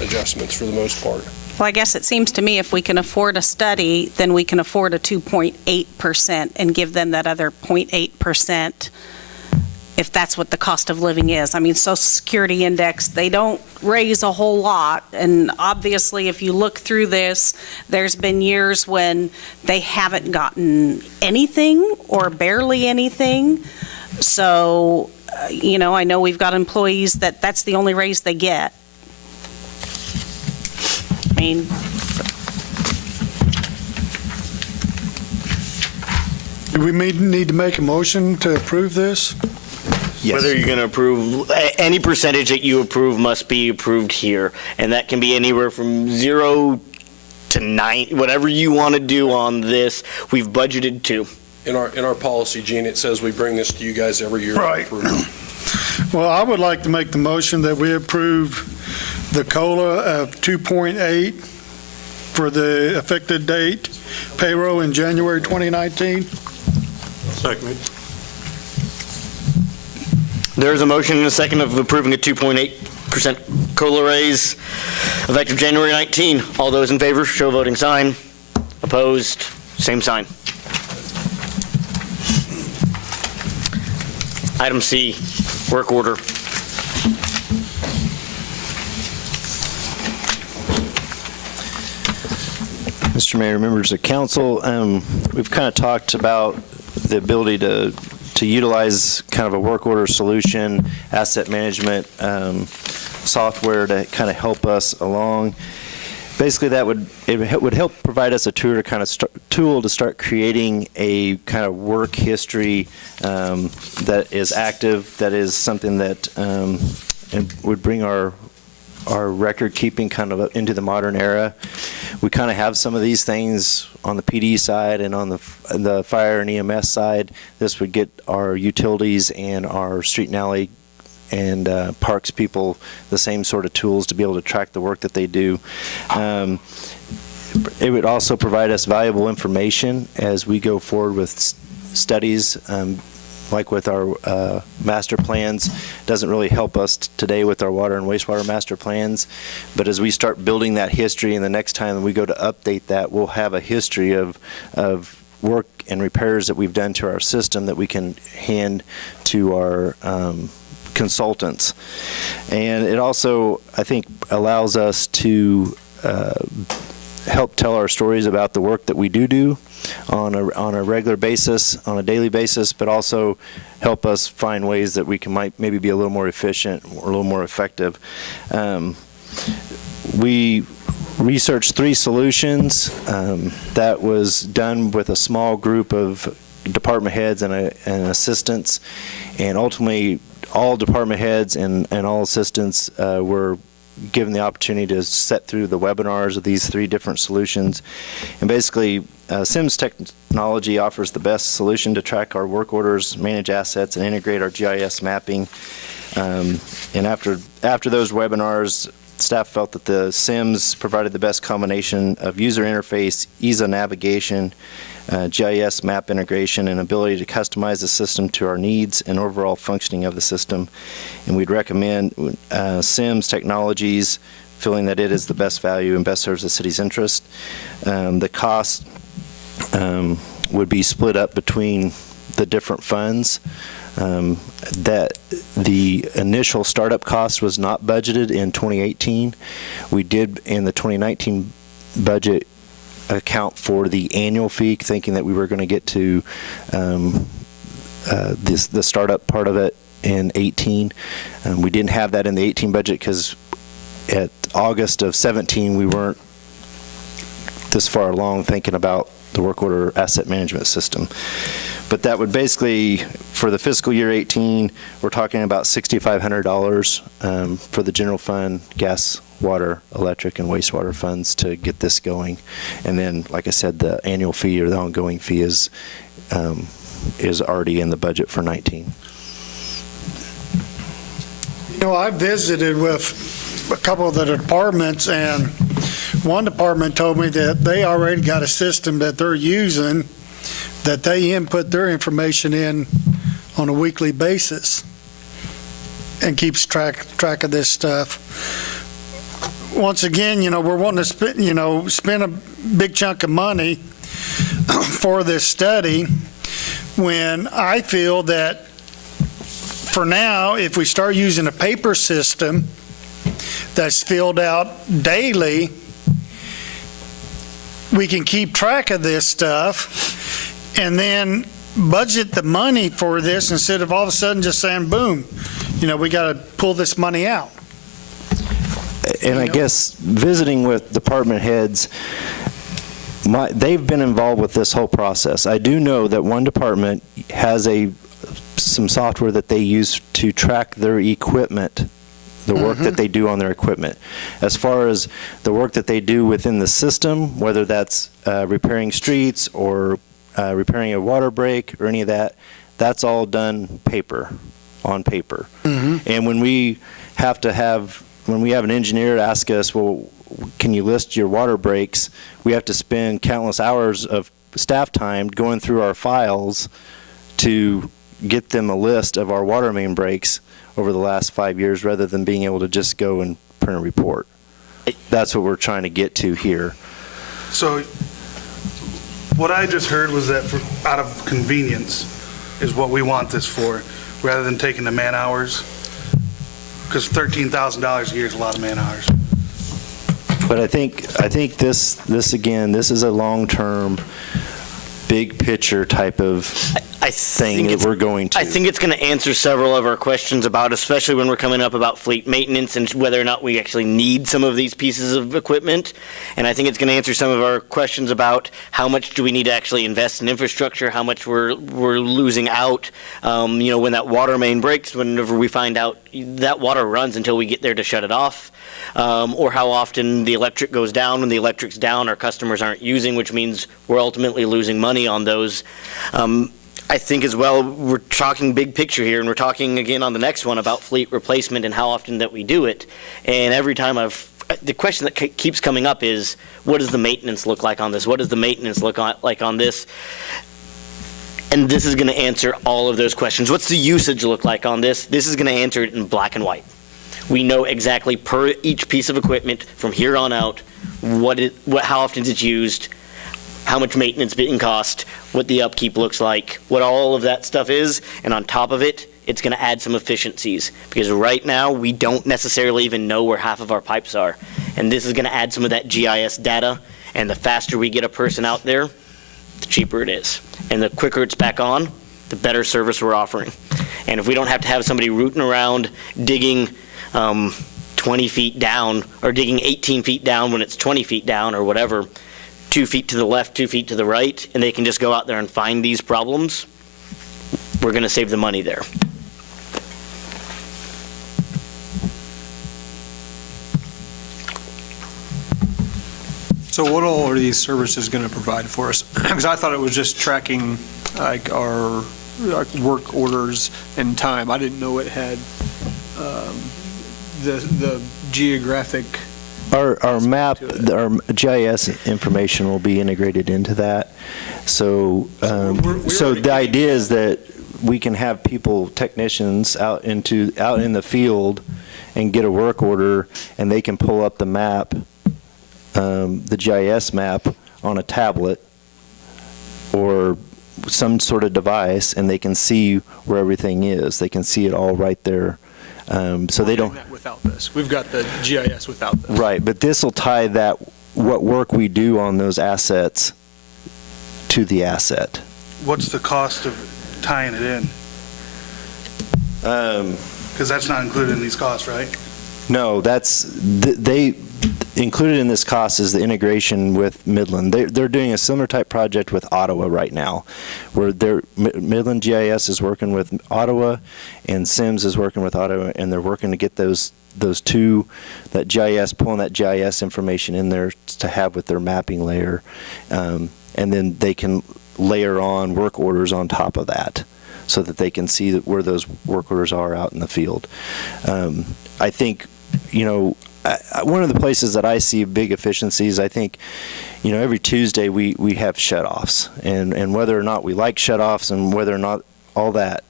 adjustments for the most part. Well, I guess it seems to me if we can afford a study, then we can afford a 2.8% and give them that other 0.8% if that's what the cost of living is. I mean, Social Security index, they don't raise a whole lot. And obviously, if you look through this, there's been years when they haven't gotten anything or barely anything. So, I know we've got employees that's the only raise they get. I mean, Do we need to make a motion to approve this? Yes. Whether you're going to approve, any percentage that you approve must be approved here. And that can be anywhere from 0 to 9, whatever you want to do on this, we've budgeted to. In our policy, Gene, it says we bring this to you guys every year. Right. for approval. Well, I would like to make the motion that we approve the COLA of 2.8 for the effective date payroll in January 2019. Second. There's a motion and a second of approving a 2.8% COLA raise effective January 19. All those in favor, show voting sign. Opposed, same sign. Item C, work order. Mr. Mayor, members of council, we've kind of talked about the ability to utilize kind of a work order solution, asset management software to kind of help us along. Basically, it would help provide us a tool to start creating a kind of work history that is active, that is something that would bring our record keeping kind of into the modern era. We kind of have some of these things on the PD side and on the fire and EMS side. This would get our utilities and our street and alley and parks people the same sort of tools to be able to track the work that they do. It would also provide us valuable information as we go forward with studies, like with our master plans. Doesn't really help us today with our water and wastewater master plans, but as we start building that history, and the next time we go to update that, we'll have a history of work and repairs that we've done to our system that we can hand to our consultants. And it also, I think, allows us to help tell our stories about the work that we do on a regular basis, on a daily basis, but also help us find ways that we can maybe be a little more efficient or a little more effective. We researched 3 solutions. That was done with a small group of department heads and assistants, and ultimately all department heads and all assistants were given the opportunity to set through the webinars of these 3 different solutions. And basically, SIMS technology offers the best solution to track our work orders, manage assets, and integrate our GIS mapping. And after those webinars, staff felt that the SIMS provided the best combination of user interface, ease of navigation, GIS map integration, and ability to customize the system to our needs and overall functioning of the system. And we'd recommend SIMS Technologies, feeling that it is the best value and best serves the city's interest. The cost would be split up between the different funds. That the initial startup cost was not budgeted in 2018. We did in the 2019 budget account for the annual fee, thinking that we were going to get to the startup part of it in 18. We didn't have that in the 18 budget because at August of 17 we weren't this far along thinking about the work order asset management system. But that would basically, for the fiscal year 18, we're talking about $6,500 for the general fund, gas, water, electric, and wastewater funds to get this going. And then, like I said, the annual fee or the ongoing fee is already in the budget for 19. I visited with a couple of the departments, and one department told me that they already got a system that they're using, that they input their information in on a weekly basis and keeps track of this stuff. Once again, we're wanting to spend a big chunk of money for this study, when I feel that for now, if we start using a paper system that's filled out daily, we can keep track of this stuff and then budget the money for this instead of all of a sudden just saying, boom, we got to pull this money out. And I guess visiting with department heads, they've been involved with this whole process. I do know that one department has some software that they use to track their equipment, the work that they do on their equipment. As far as the work that they do within the system, whether that's repairing streets or repairing a water break or any of that, that's all done on paper. And when we have an engineer ask us, well, can you list your water breaks, we have to spend countless hours of staff time going through our files to get them a list of our water main breaks over the last 5 years, rather than being able to just go and print a report. That's what we're trying to get to here. So what I just heard was that out of convenience is what we want this for, rather than taking the man hours, because $13,000 a year is a lot of man hours. But I think this again, this is a long-term, big picture type of thing that we're going to. I think it's going to answer several of our questions about, especially when we're coming up about fleet maintenance and whether or not we actually need some of these pieces of equipment. And I think it's going to answer some of our questions about how much do we need to actually invest in infrastructure, how much we're losing out. When that water main breaks, whenever we find out that water runs until we get there to shut it off. Or how often the electric goes down. When the electric's down, our customers aren't using, which means we're ultimately losing money on those. I think as well, we're talking big picture here, and we're talking again on the next one about fleet replacement and how often that we do it. And every time the question that keeps coming up is, what does the maintenance look like on this? What does the maintenance look like on this? And this is going to answer all of those questions. What's the usage look like on this? This is going to answer it in black and white. We know exactly per each piece of equipment from here on out how often it's used, how much maintenance being cost, what the upkeep looks like, what all of that stuff is, and on top of it, it's going to add some efficiencies, because right now we don't necessarily even know where half of our pipes are, and this is going to add some of that GIS data, and the faster we get a person out there, the cheaper it is, and the quicker it's back on, the better service we're offering. And if we don't have to have somebody rooting around digging 20 feet down, or digging 18 feet down when it's 20 feet down or whatever, 2 feet to the left, 2 feet to the right, and they can just go out there and find these problems, we're going to save the money there. So what all are these services going to provide for us? Because I thought it was just tracking like our work orders and time. I didn't know it had the geographic. Our map, our GIS information will be integrated into that. So, so the idea is that we can have technicians out in the field and get a work order, and they can pull up the map, the GIS map on a tablet or some sort of device, and they can see where everything is. They can see it all right there. So they don't. Without this, we've got the GIS without this. Right, but this will tie what work we do on those assets to the asset. What's the cost of tying it in? Because that's not included in these costs, right? No, included in this cost is the integration with Midland. They're doing a similar type project with Ottawa right now, where Midland GIS is working with Ottawa, and Sims is working with Ottawa, and they're working to get those two, that GIS, pulling that GIS information in there to have with their mapping layer, and then they can layer on work orders on top of that, so that they can see where those work orders are out in the field. I think, one of the places that I see big efficiencies, I think, every Tuesday we have shut-offs, and whether or not we like shut-offs and whether or not all that,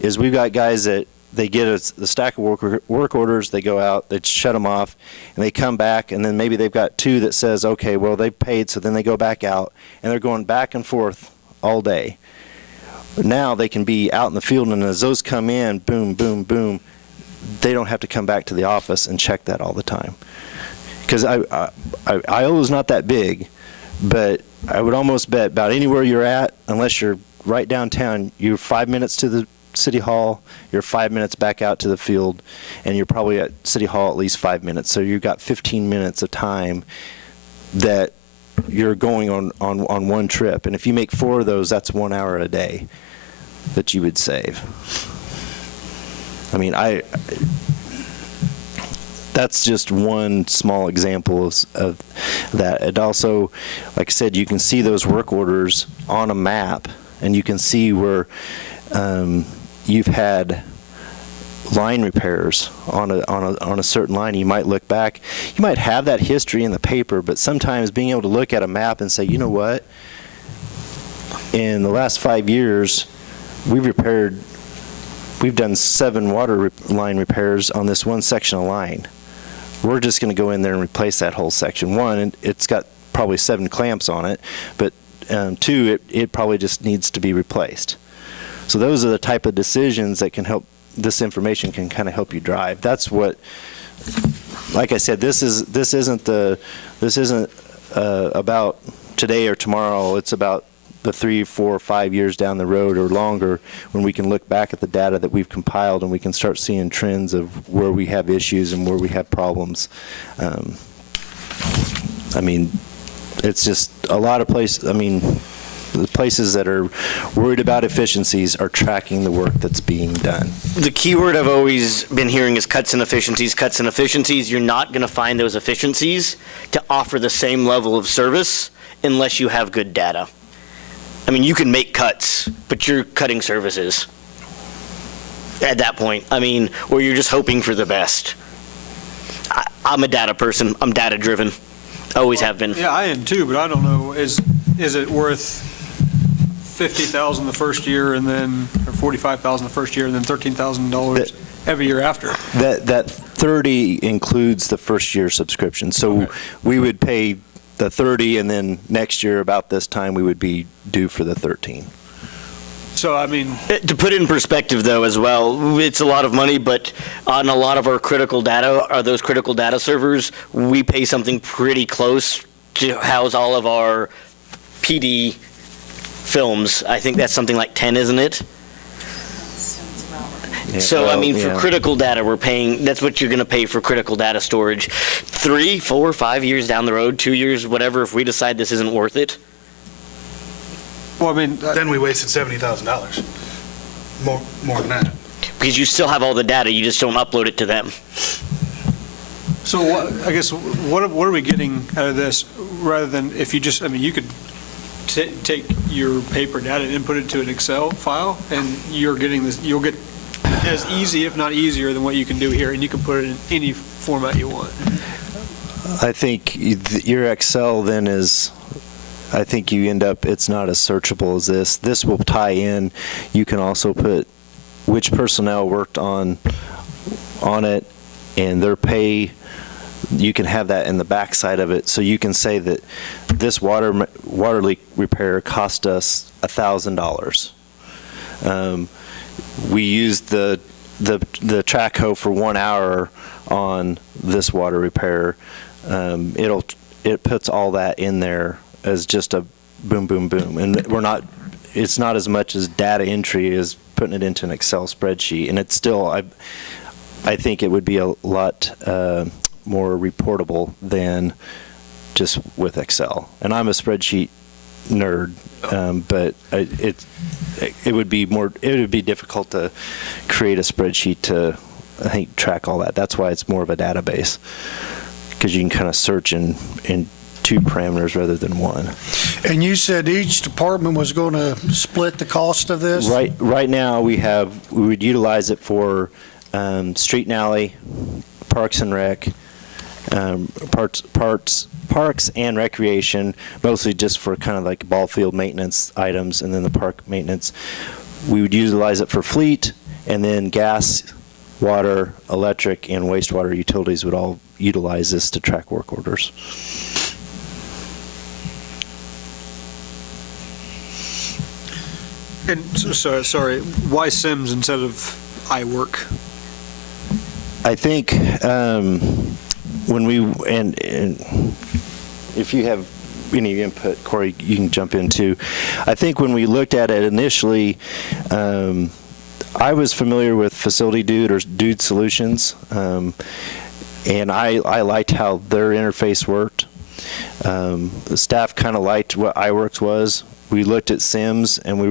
is we've got guys that they get the stack of work orders, they go out, they shut them off, and they come back, and then maybe they've got two that says, okay, well, they paid, so then they go back out, and they're going back and forth all day. Now they can be out in the field, and as those come in, boom, boom, boom, they don't have to come back to the office and check that all the time. Because Iola's not that big, but I would almost bet about anywhere you're at, unless you're right downtown, you're 5 minutes to the City Hall, you're 5 minutes back out to the field, and you're probably at City Hall at least 5 minutes. So you've got 15 minutes of time that you're going on one trip. And if you make 4 of those, that's 1 hour a day that you would save. I mean, that's just one small example of that. It also, like I said, you can see those work orders on a map, and you can see where you've had line repairs on a certain line. You might look back, you might have that history in the paper, but sometimes being able to look at a map and say, you know what, in the last 5 years, we've done 7 water line repairs on this one section of line. We're just going to go in there and replace that whole section. One, it's got probably 7 clamps on it, but 2, it probably just needs to be replaced. So those are the type of decisions that can help, this information can kind of help you drive. That's what, like I said, this isn't about today or tomorrow. It's about the 3, 4, 5 years down the road or longer, when we can look back at the data that we've compiled and we can start seeing trends of where we have issues and where we have problems. I mean, it's just a lot of places. I mean, the places that are worried about efficiencies are tracking the work that's being done. The key word I've always been hearing is cuts and efficiencies, cuts and efficiencies. You're not going to find those efficiencies to offer the same level of service unless you have good data. I mean, you can make cuts, but you're cutting services at that point. I mean, or you're just hoping for the best. I'm a data person. I'm data driven. Always have been. Yeah, I am too, but I don't know, is it worth $50,000 the first year and then, or $45,000 the first year and then $13,000 every year after? That 30 includes the first year subscription. So okay, we would pay the 30, and then next year about this time we would be due for the 13. So, I mean, to put it in perspective, though, as well, it's a lot of money, but on a lot of our critical data, those critical data servers, we pay something pretty close to house all of our PD films. I think that's something like 10, isn't it? Yeah, so, well, I mean, for yeah, critical data, we're paying, that's what you're going to pay for critical data storage. 3, 4, 5 years down the road, 2 years, whatever, if we decide this isn't worth it. well, I mean, Then we wasted $70,000. More than that. Because you still have all the data, you just don't upload it to them. so I guess, what are we getting out of this, rather than if you just, I mean, you could take your paper data and input it to an Excel file, and you're getting this, you'll get as easy, if not easier, than what you can do here, and you can put it in any format you want. I think your Excel then is, I think you end up, it's not as searchable as this. This will tie in. You can also put which personnel worked on it and their pay. You can have that in the backside of it. So you can say that this water leak repair cost us $1,000. We used the track hoe for 1 hour on this water repair. It puts all that in there as just a boom, boom, boom. And it's not as much as data entry as putting it into an Excel spreadsheet. And it's still, I think it would be a lot more reportable than just with Excel. And I'm a spreadsheet nerd, but it would be difficult to create a spreadsheet to, I think, track all that. That's why it's more of a database, because you can kind of search in two parameters rather than one. And you said each department was going to split the cost of this? Right now, we would utilize it for street and alley, parks and rec, parks and recreation, mostly just for kind of like ball field maintenance items, and then the park maintenance. We would utilize it for fleet, and then gas, water, electric, and wastewater utilities would all utilize this to track work orders. And sorry, why Sims instead of iWork? I think when we, and if you have any input, Corey, you can jump in too. I think when we looked at it initially, I was familiar with Facility Dude or Dude Solutions, and I liked how their interface worked. The staff kind of liked what iWorks was. We looked at Sims, and we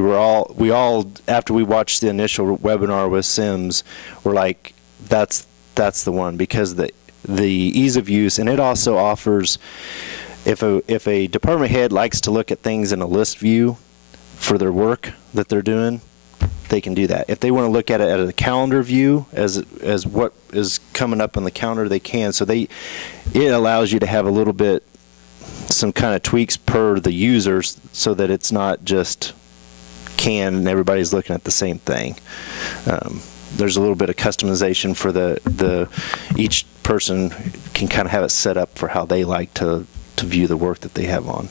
all, after we watched the initial webinar with Sims, were like, that's the one, because the ease of use, and it also offers, if a department head likes to look at things in a list view for their work that they're doing, they can do that. If they want to look at it at a calendar view, as what is coming up on the calendar, they can. So it allows you to have a little bit, some kind of tweaks per the users, so that it's not just and everybody's looking at the same thing. There's a little bit of customization for each person can kind of have it set up for how they like to view the work that they have on.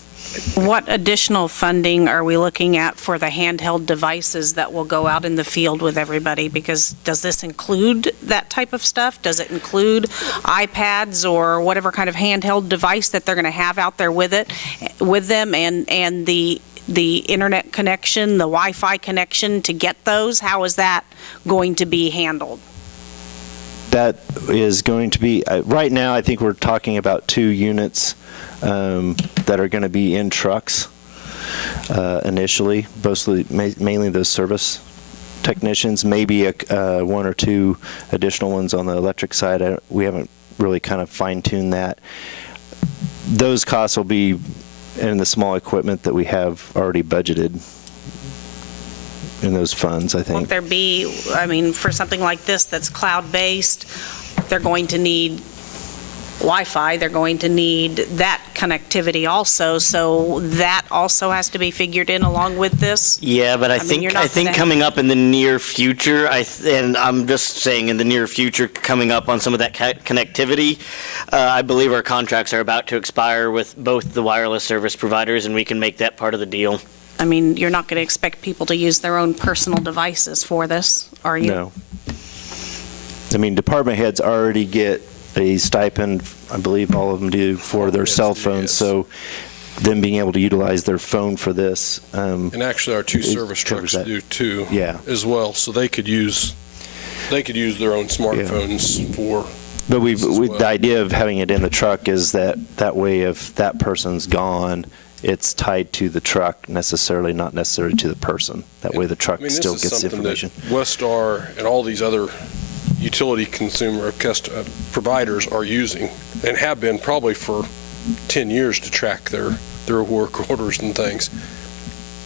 What additional funding are we looking at for the handheld devices that will go out in the field with everybody? Because does this include that type of stuff? Does it include iPads or whatever kind of handheld device that they're going to have out there with them, and the internet connection, the Wi-Fi connection to get those? How is that going to be handled? That is going to be, right now, I think we're talking about 2 units that are going to be in trucks initially, mainly those service technicians, maybe 1 or 2 additional ones on the electric side. We haven't really kind of fine-tuned that. Those costs will be in the small equipment that we have already budgeted in those funds, I think. Won't there be, for something like this that's cloud-based, they're going to need Wi-Fi, they're going to need that connectivity also, so that also has to be figured in along with this? Yeah, but I think coming up in the near future, and I'm just saying in the near future, coming up on some of that connectivity, I believe our contracts are about to expire with both the wireless service providers, and we can make that part of the deal. You're not going to expect people to use their own personal devices for this, are you? No. Department heads already get a stipend, I believe all of them do, for their cell phones, yes. So them being able to utilize their phone for this. And actually, our 2 service trucks do too, Yeah. as well, so they could use their own smartphones for. But well. the idea of having it in the truck is that way if that person's gone, it's tied to the truck necessarily, not necessarily to the person. That way the truck still gets information. This is something that Westar and all these other utility providers are using and have been probably for 10 years to track their work orders and things.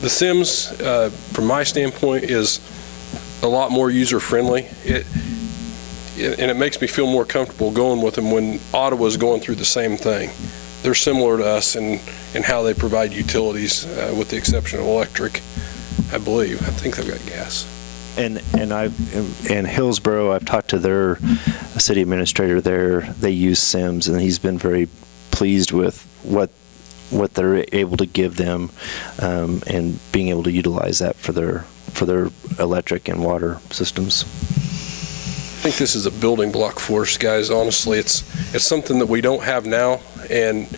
The Sims, from my standpoint, is a lot more user-friendly. And it makes me feel more comfortable going with them when Ottawa's going through the same thing. They're similar to us in how they provide utilities, with the exception of electric, I believe. I think they've got gas. And in Hillsborough, I've talked to their city administrator there. They use Sims, and he's been very pleased with what they're able to give them, and being able to utilize that for their electric and water systems. I think this is a building block for us, guys. Honestly, it's something that we don't have now, and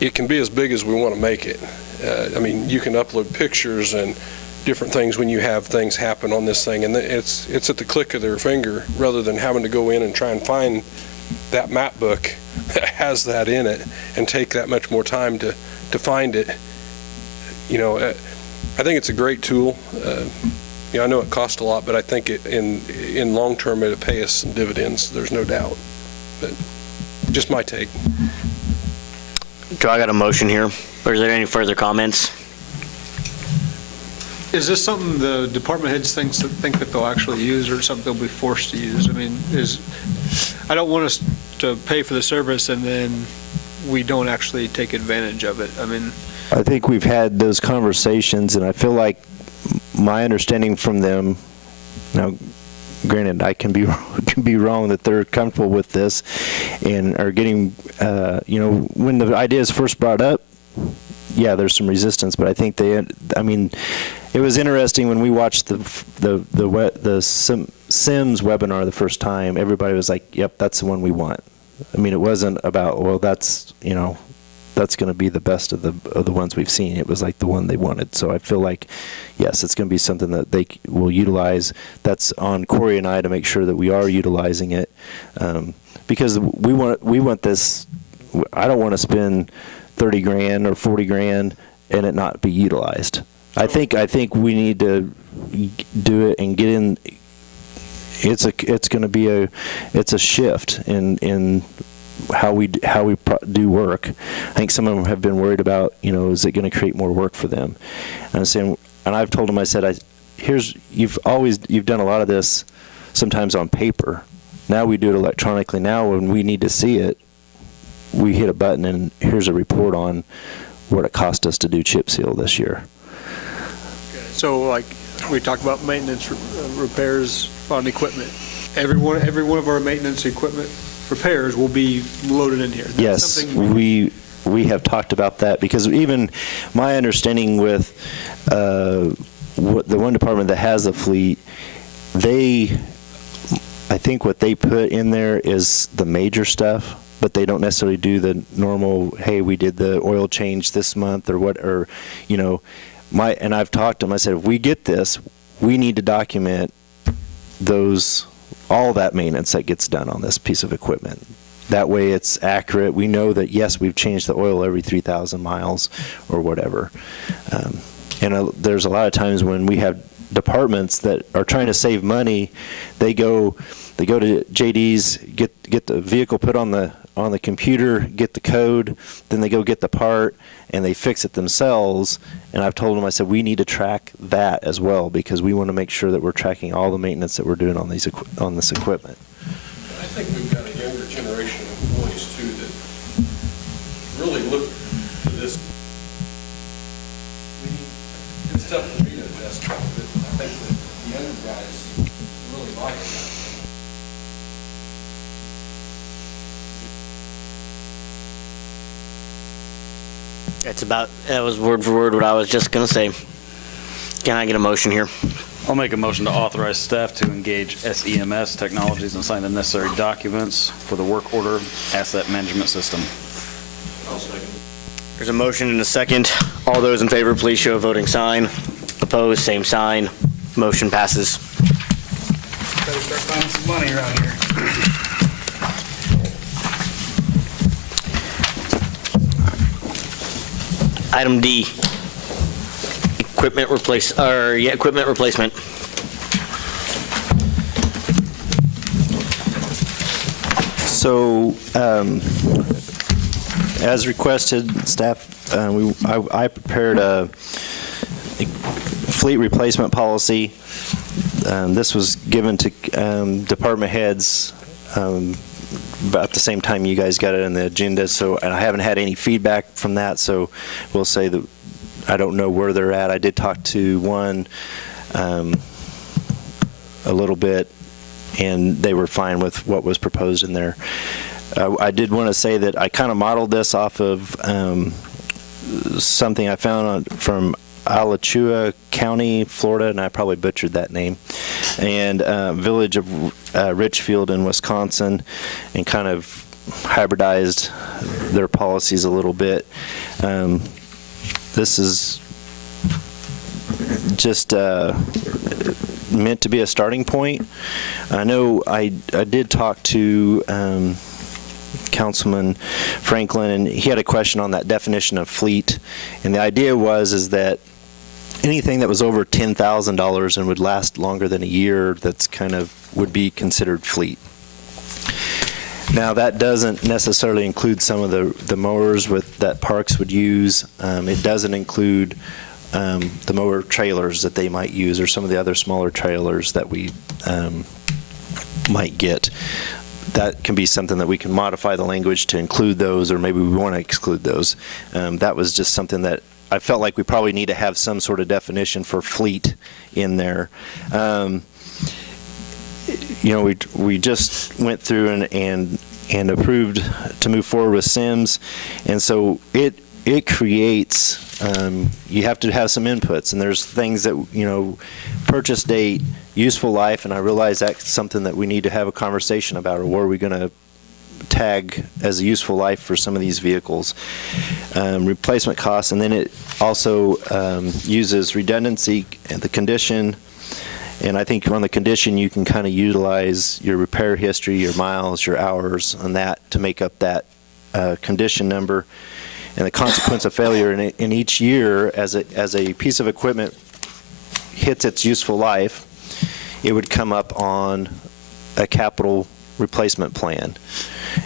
it can be as big as we want to make it. You can upload pictures and different things when you have things happen on this thing, and it's at the click of their finger, rather than having to go in and try and find that map book that has that in it and take that much more time to find it. I think it's a great tool. I know it costs a lot, but I think in long term it'll pay us some dividends. There's no doubt. But just my take. Do I got a motion here? Or is there any further comments? Is this something the department heads think that they'll actually use, or something they'll be forced to use? I mean, I don't want us to pay for the service and then we don't actually take advantage of it. I mean, I think we've had those conversations, and I feel like my understanding from them, now granted, I can be wrong, that they're comfortable with this and are getting, when the idea is first brought up, yeah, there's some resistance, but I think it was interesting when we watched the Sims webinar the first time. Everybody was like, "Yep, that's the one we want." I mean, it wasn't about, well, that's going to be the best of the ones we've seen. It was like the one they wanted. So I feel like, yes, it's going to be something that they will utilize. That's on Corey and I to make sure that we are utilizing it, because we want this. I don't want to spend $30,000 or $40,000 and it not be utilized. I think we need to do it and get in. It's going to be a shift in how we do work. I think some of them have been worried about, is it going to create more work for them? And I'm saying, and I've told them, I said, you've done a lot of this sometimes on paper. Now we do it electronically. Now when we need to see it, we hit a button and here's a report on what it cost us to do chip seal this year. so like we talked about maintenance repairs on equipment. Every one of our maintenance equipment repairs will be loaded in here. That's yes, we have talked about that, because even my understanding with the one department that has a fleet, I think what they put in there is the major stuff, but they don't necessarily do the normal, hey, we did the oil change this month and I've talked to them, I said, if we get this, we need to document all that maintenance that gets done on this piece of equipment. That way it's accurate. We know that, yes, we've changed the oil every 3,000 miles or whatever. There's a lot of times when we have departments that are trying to save money, they go to JD's, get the vehicle put on the computer, get the code, then they go get the part and they fix it themselves. And I've told them, I said, we need to track that as well, because we want to make sure that we're tracking all the maintenance that we're doing on this equipment. I think we've got a younger generation of employees too that really look to this. It's tough for me to adjust, but I think that the younger guys really like it. That was word for word what I was just going to say. Can I get a motion here? I'll make a motion to authorize staff to engage SEMS Technologies and sign the necessary documents for the work order asset management system. I'll second. There's a motion and a second. All those in favor, please show a voting sign. Opposed, same sign. Motion passes. Better start finding some money around here. Item D, equipment replacement. So, as requested, staff, I prepared a fleet replacement policy. This was given to department heads about the same time you guys got it on the agenda. And I haven't had any feedback from that, so we'll say that I don't know where they're at. I did talk to one a little bit, and they were fine with what was proposed in there. I did want to say that I kind of modeled this off of something I found from Alachua County, Florida, and I probably butchered that name, and village of Richfield in Wisconsin, and kind of hybridized their policies a little bit. This is just meant to be a starting point. I know I did talk to Councilman Franklin, and he had a question on that definition of fleet. And the idea is that anything that was over $10,000 and would last longer than a year, that's would be considered fleet. Now, that doesn't necessarily include some of the mowers that parks would use. It doesn't include the mower trailers that they might use, or some of the other smaller trailers that we might get. That can be something that we can modify the language to include those, or maybe we want to exclude those. That was just something that I felt like we probably need to have some sort of definition for fleet in there. We just went through and approved to move forward with SIMS, and so it creates, you have to have some inputs, and there's things that, purchase date, useful life, and I realize that's something that we need to have a conversation about, or where are we going to tag as a useful life for some of these vehicles. Replacement costs, and then it also uses redundancy and the condition. And I think on the condition, you can kind of utilize your repair history, your miles, your hours on that to make up that condition number. And the consequence of failure in each year, as a piece of equipment hits its useful life, it would come up on a capital replacement plan.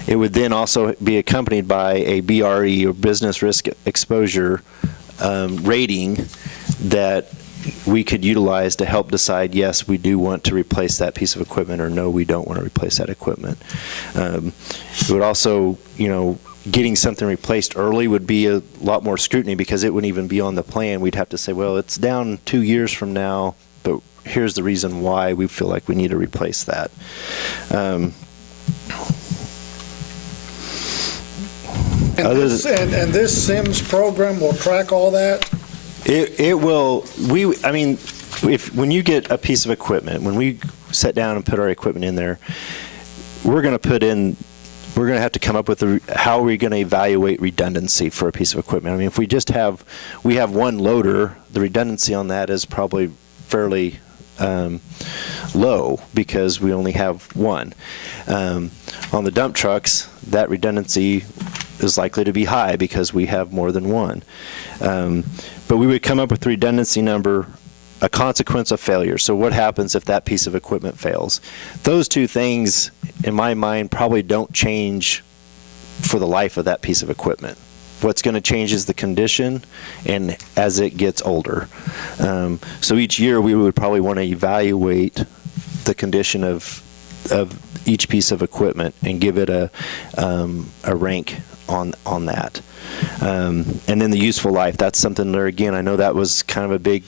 It would then also be accompanied by a BRE, or business risk exposure rating, that we could utilize to help decide, yes, we do want to replace that piece of equipment, or no, we don't want to replace that equipment. It would also, getting something replaced early would be a lot more scrutiny, because it wouldn't even be on the plan. We'd have to say, well, it's down 2 years from now, but here's the reason why we feel like we need to replace that. And this SIMS program will track all that? It will. When you get a piece of equipment, when we sit down and put our equipment in there, we're going to have to come up with how are we going to evaluate redundancy for a piece of equipment. If we have one loader, the redundancy on that is probably fairly low, because we only have one. On the dump trucks, that redundancy is likely to be high, because we have more than one. But we would come up with the redundancy number, a consequence of failure. So what happens if that piece of equipment fails? Those two things, in my mind, probably don't change for the life of that piece of equipment. What's going to change is the condition, and as it gets older. So each year we would probably want to evaluate the condition of each piece of equipment and give it a rank on that. And then the useful life, that's something there, again, I know that was kind of a big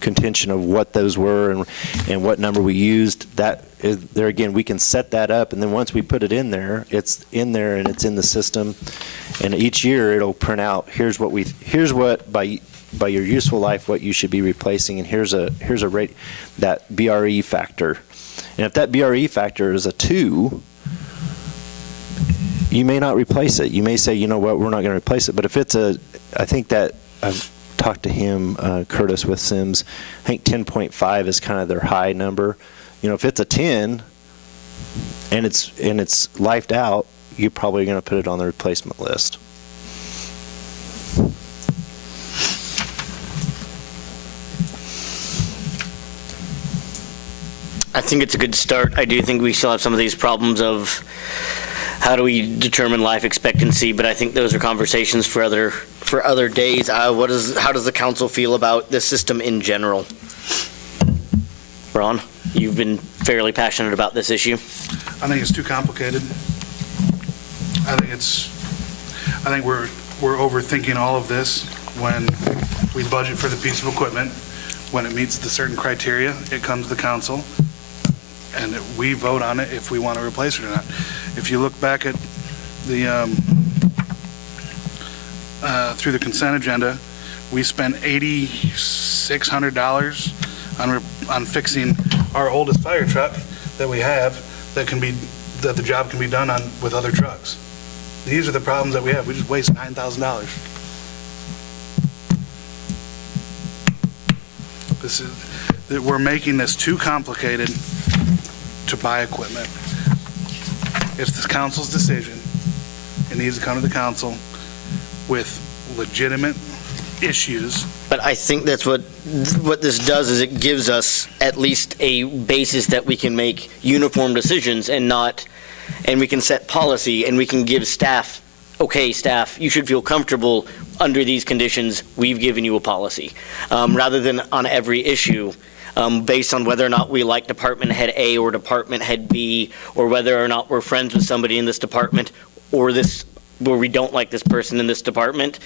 contention of what those were and what number we used. That is, there again, we can set that up, and then once we put it in there, it's in there and it's in the system. And each year it'll print out, here's what by your useful life, what you should be replacing, and here's a rate, that BRE factor. And if that BRE factor is a 2, you may not replace it. You may say, you know what, we're not going to replace it. But if it's I think that I've talked to him, Curtis, with SIMS, I think 10.5 is kind of their high number. If it's a 10 and it's lifed out, you're probably going to put it on the replacement list. I think it's a good start. I do think we still have some of these problems of how do we determine life expectancy, but I think those are conversations for other days. How does the council feel about this system in general? Ron, you've been fairly passionate about this issue. I think it's too complicated. I think we're overthinking all of this. When we budget for the piece of equipment, when it meets the certain criteria, it comes to the council, and we vote on it if we want to replace it or not. If you look back at the through the consent agenda, we spent $8,600 on fixing our oldest fire truck that we have that the job can be done on with other trucks. These are the problems that we have. We just waste $9,000. We're making this too complicated to buy equipment. It's the council's decision. It needs to come to the council with legitimate issues. But I think that's what this does, is it gives us at least a basis that we can make uniform decisions and we can set policy, and we can give staff, okay, staff, you should feel comfortable under these conditions, we've given you a policy. Rather than on every issue, based on whether or not we like department head A or department head B, or whether or not we're friends with somebody in this department, or where we don't like this person in this department.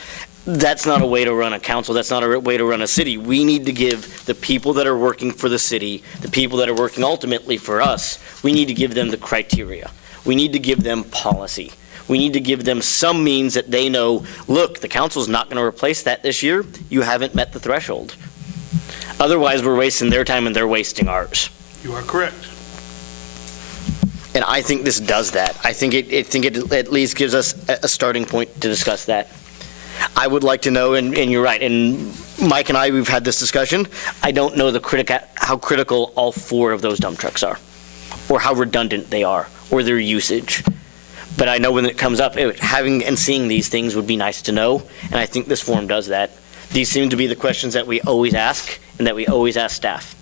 That's not a way to run a council. That's not a way to run a city. We need to give the people that are working for the city, the people that are working ultimately for us, we need to give them the criteria. We need to give them policy. We need to give them some means that they know, look, the council's not going to replace that this year. You haven't met the threshold. Otherwise, we're wasting their time and they're wasting ours. You are correct. And I think this does that. I think it at least gives us a starting point to discuss that. I would like to know, and you're right, and Mike and I, we've had this discussion. I don't know how critical all 4 of those dump trucks are, or how redundant they are, or their usage. But I know when it comes up, having and seeing these things would be nice to know, and I think this form does that. These seem to be the questions that we always ask, and that we always ask staff.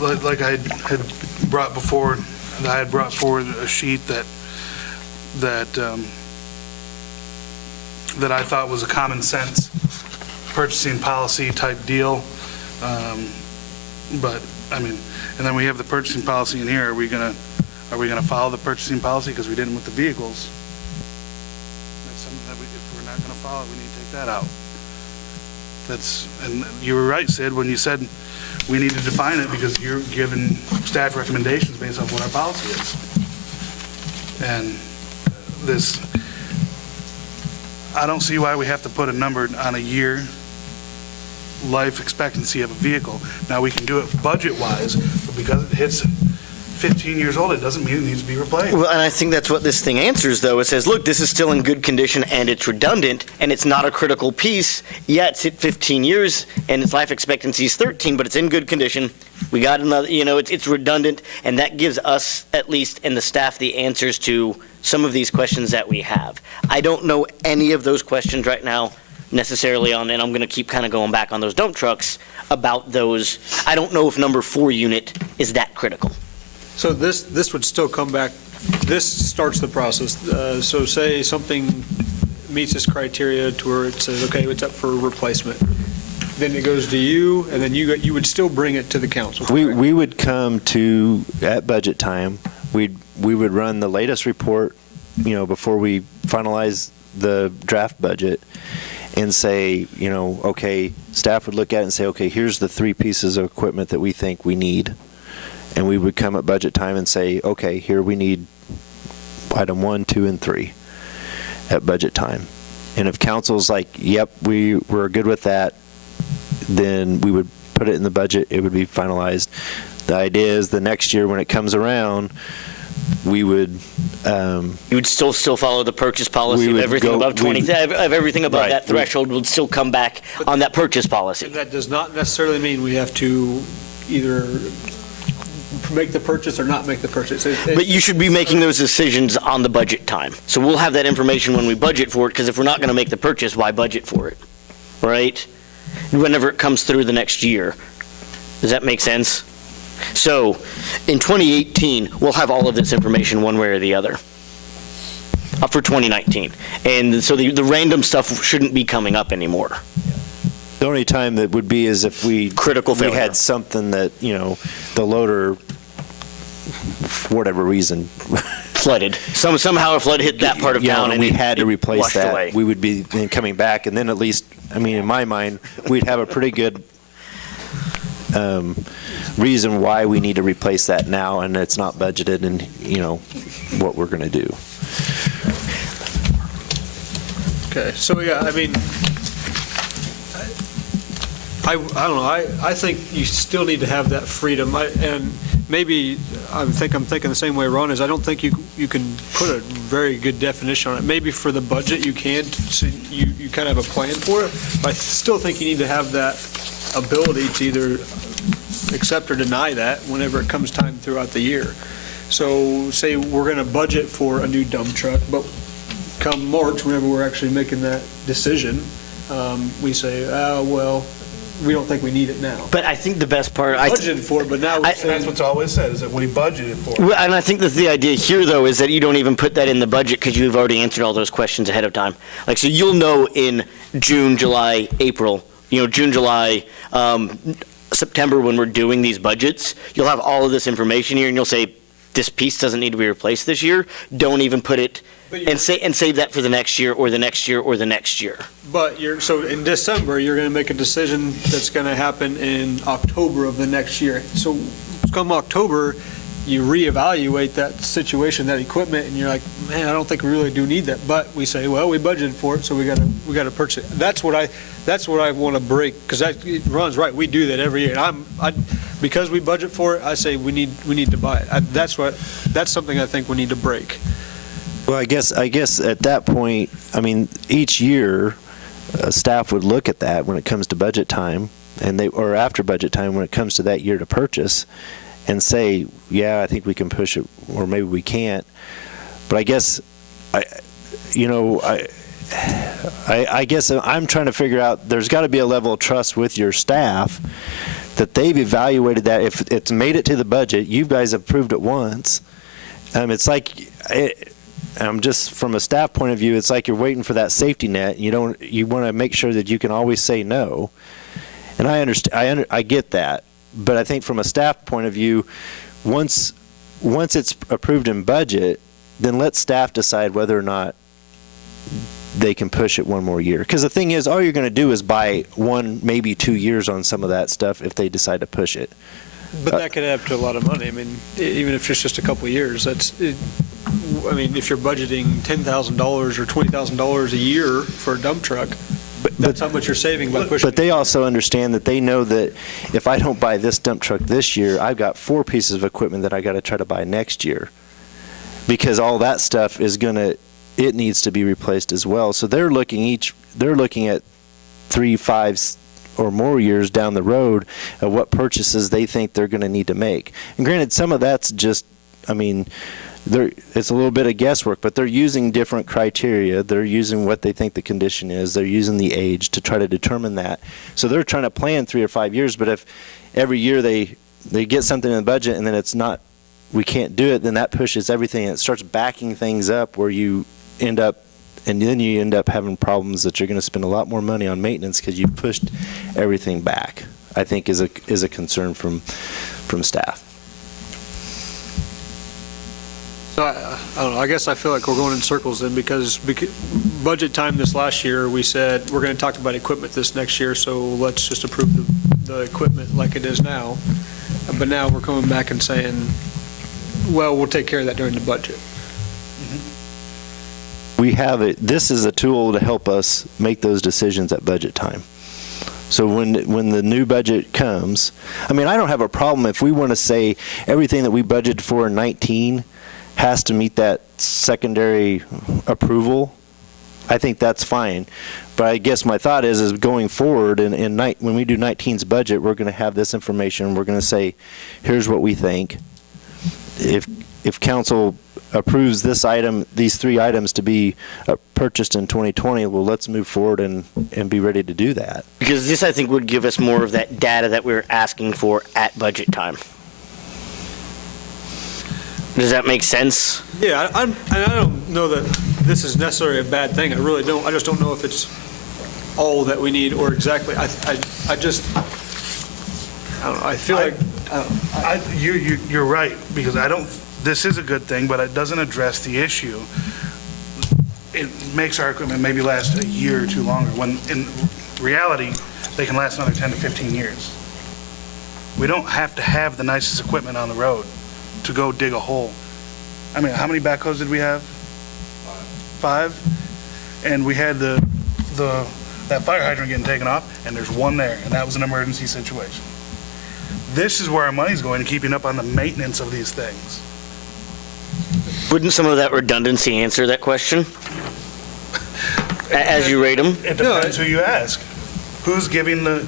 Like I had brought before, I had brought forward a sheet that I thought was a common sense purchasing policy type deal. But, I mean, and then we have the purchasing policy in here. Are we gonna follow the purchasing policy because we didn't with the vehicles? That's something that if we're not gonna follow it, we need to take that out. And you were right, Sid, when you said we need to define it, because you're giving staff recommendations based on what our policy is. And this, I don't see why we have to put a number on a year life expectancy of a vehicle. Now, we can do it budget-wise, but because it hits 15 years old, it doesn't mean it needs to be replaced. Well, and I think that's what this thing answers, though. It says, look, this is still in good condition, and it's redundant, and it's not a critical piece. Yeah, it's hit 15 years, and its life expectancy is 13, but it's in good condition. We got another, it's redundant, and that gives us, at least, and the staff, the answers to some of these questions that we have. I don't know any of those questions right now necessarily on, and I'm going to keep kind of going back on those dump trucks about those. I don't know if number 4 unit is that critical. So this would still come back, this starts the process. So say something meets this criteria to where it says, okay, it's up for replacement. Then it goes to you, and then you would still bring it to the council. We would come to, at budget time, we would run the latest report, before we finalize the draft budget, and say, okay, staff would look at it and say, okay, here's the 3 pieces of equipment that we think we need. And we would come at budget time and say, okay, here we need item 1, 2, and 3 at budget time. And if council's like, yep, we're good with that, then we would put it in the budget, it would be finalized. The idea is the next year when it comes around, we would... you would still follow the purchase policy of everything above 20, of everything above that threshold would still come back on that purchase policy. And that does not necessarily mean we have to either make the purchase or not make the purchase. But you should be making those decisions on the budget time. So we'll have that information when we budget for it, because if we're not going to make the purchase, why budget for it, right? Whenever it comes through the next year. Does that make sense? So in 2018, we'll have all of this information one way or the other for 2019. And so the random stuff shouldn't be coming up anymore. The only time that would be is if we had something that, the loader, for whatever reason, flooded. Somehow a flood hit that part of town, and we had to replace that. Away. We would be then coming back, and then at least, in my mind, we'd have a pretty good reason why we need to replace that now, and it's not budgeted, and what we're going to do. Okay, so yeah, I don't know. I think you still need to have that freedom. And maybe, I'm thinking the same way Ron is. I don't think you can put a very good definition on it. Maybe for the budget, you can, so you kind of have a plan for it, but I still think you need to have that ability to either accept or deny that whenever it comes time throughout the year. So say we're going to budget for a new dump truck, but come March, whenever we're actually making that decision, we say, well, we don't think we need it now. But I think the best part, Budgeted for it, but now we're And that's saying, what's always said, is that we budgeted for it. well, and I think that the idea here, though, is that you don't even put that in the budget because you've already answered all those questions ahead of time. Like, so you'll know in June, July, April, June, July, September, when we're doing these budgets, you'll have all of this information here, and you'll say, this piece doesn't need to be replaced this year. Don't even put it, and save that for the next year, or the next year, or the next year. but so in December, you're going to make a decision that's going to happen in October of the next year. So come October, you reevaluate that situation, that equipment, and you're like, man, I don't think we really do need that. But we say, well, we budgeted for it, so we got to purchase it. That's what I want to break, because Ron's right. We do that every year. And because we budget for it, I say we need to buy it. That's something I think we need to break. Well, I guess at that point, I mean, each year, staff would look at that when it comes to budget time, or after budget time when it comes to that year to purchase, and say, yeah, I think we can push it, or maybe we can't. But I guess, I guess I'm trying to figure out, there's got to be a level of trust with your staff that they've evaluated that. If it's made it to the budget, you guys have approved it once. It's like, just from a staff point of view, it's like you're waiting for that safety net. You want to make sure that you can always say no. And I understand, I get that. But I think from a staff point of view, once it's approved in budget, then let staff decide whether or not they can push it one more year. Because the thing is, all you're going to do is buy 1, maybe 2 years on some of that stuff if they decide to push it. But that could add up to a lot of money. I mean, even if it's just a couple of years, if you're budgeting $10,000 or $20,000 a year for a dump truck, that's how much you're saving by pushing. But they also understand that they know that if I don't buy this dump truck this year, I've got 4 pieces of equipment that I got to try to buy next year. Because all that stuff it needs to be replaced as well. So they're looking at 3, 5, or more years down the road of what purchases they think they're going to need to make. And granted, some of that's just, it's a little bit of guesswork, but they're using different criteria. They're using what they think the condition is. They're using the age to try to determine that. So they're trying to plan 3 or 5 years, but if every year they get something in the budget and then we can't do it, then that pushes everything. It starts backing things up where you end up having problems that you're going to spend a lot more money on maintenance because you've pushed everything back, I think is a concern from staff. So I don't know, I guess I feel like we're going in circles then because budget time this last year, we said we're going to talk about equipment this next year, so let's just approve the equipment like it is now. But now we're coming back and saying, well, we'll take care of that during the budget. We have it. This is a tool to help us make those decisions at budget time. So when the new budget comes, I don't have a problem if we want to say everything that we budgeted for in 19 has to meet that secondary approval. I think that's fine. But I guess my thought is going forward, when we do 19's budget, we're going to have this information. We're going to say, here's what we think. If council approves these 3 items to be purchased in 2020, well, let's move forward and be ready to do that. Because this, I think, would give us more of that data that we're asking for at budget time. Does that make sense? Yeah, I don't know that this is necessarily a bad thing. I really don't. I just don't know if it's all that we need or exactly. I don't know. I feel like You're right, because this is a good thing, but it doesn't address the issue. It makes our equipment maybe last a year or 2 longer, when in reality, they can last another 10 to 15 years. We don't have to have the nicest equipment on the road to go dig a hole. How many backhoes did we have? 5? And we had that fire hydrant getting taken off, and there's one there, and that was an emergency situation. This is where our money's going, keeping up on the maintenance of these things. Wouldn't some of that redundancy answer that question? As you rate them? It depends who you ask. Who's giving the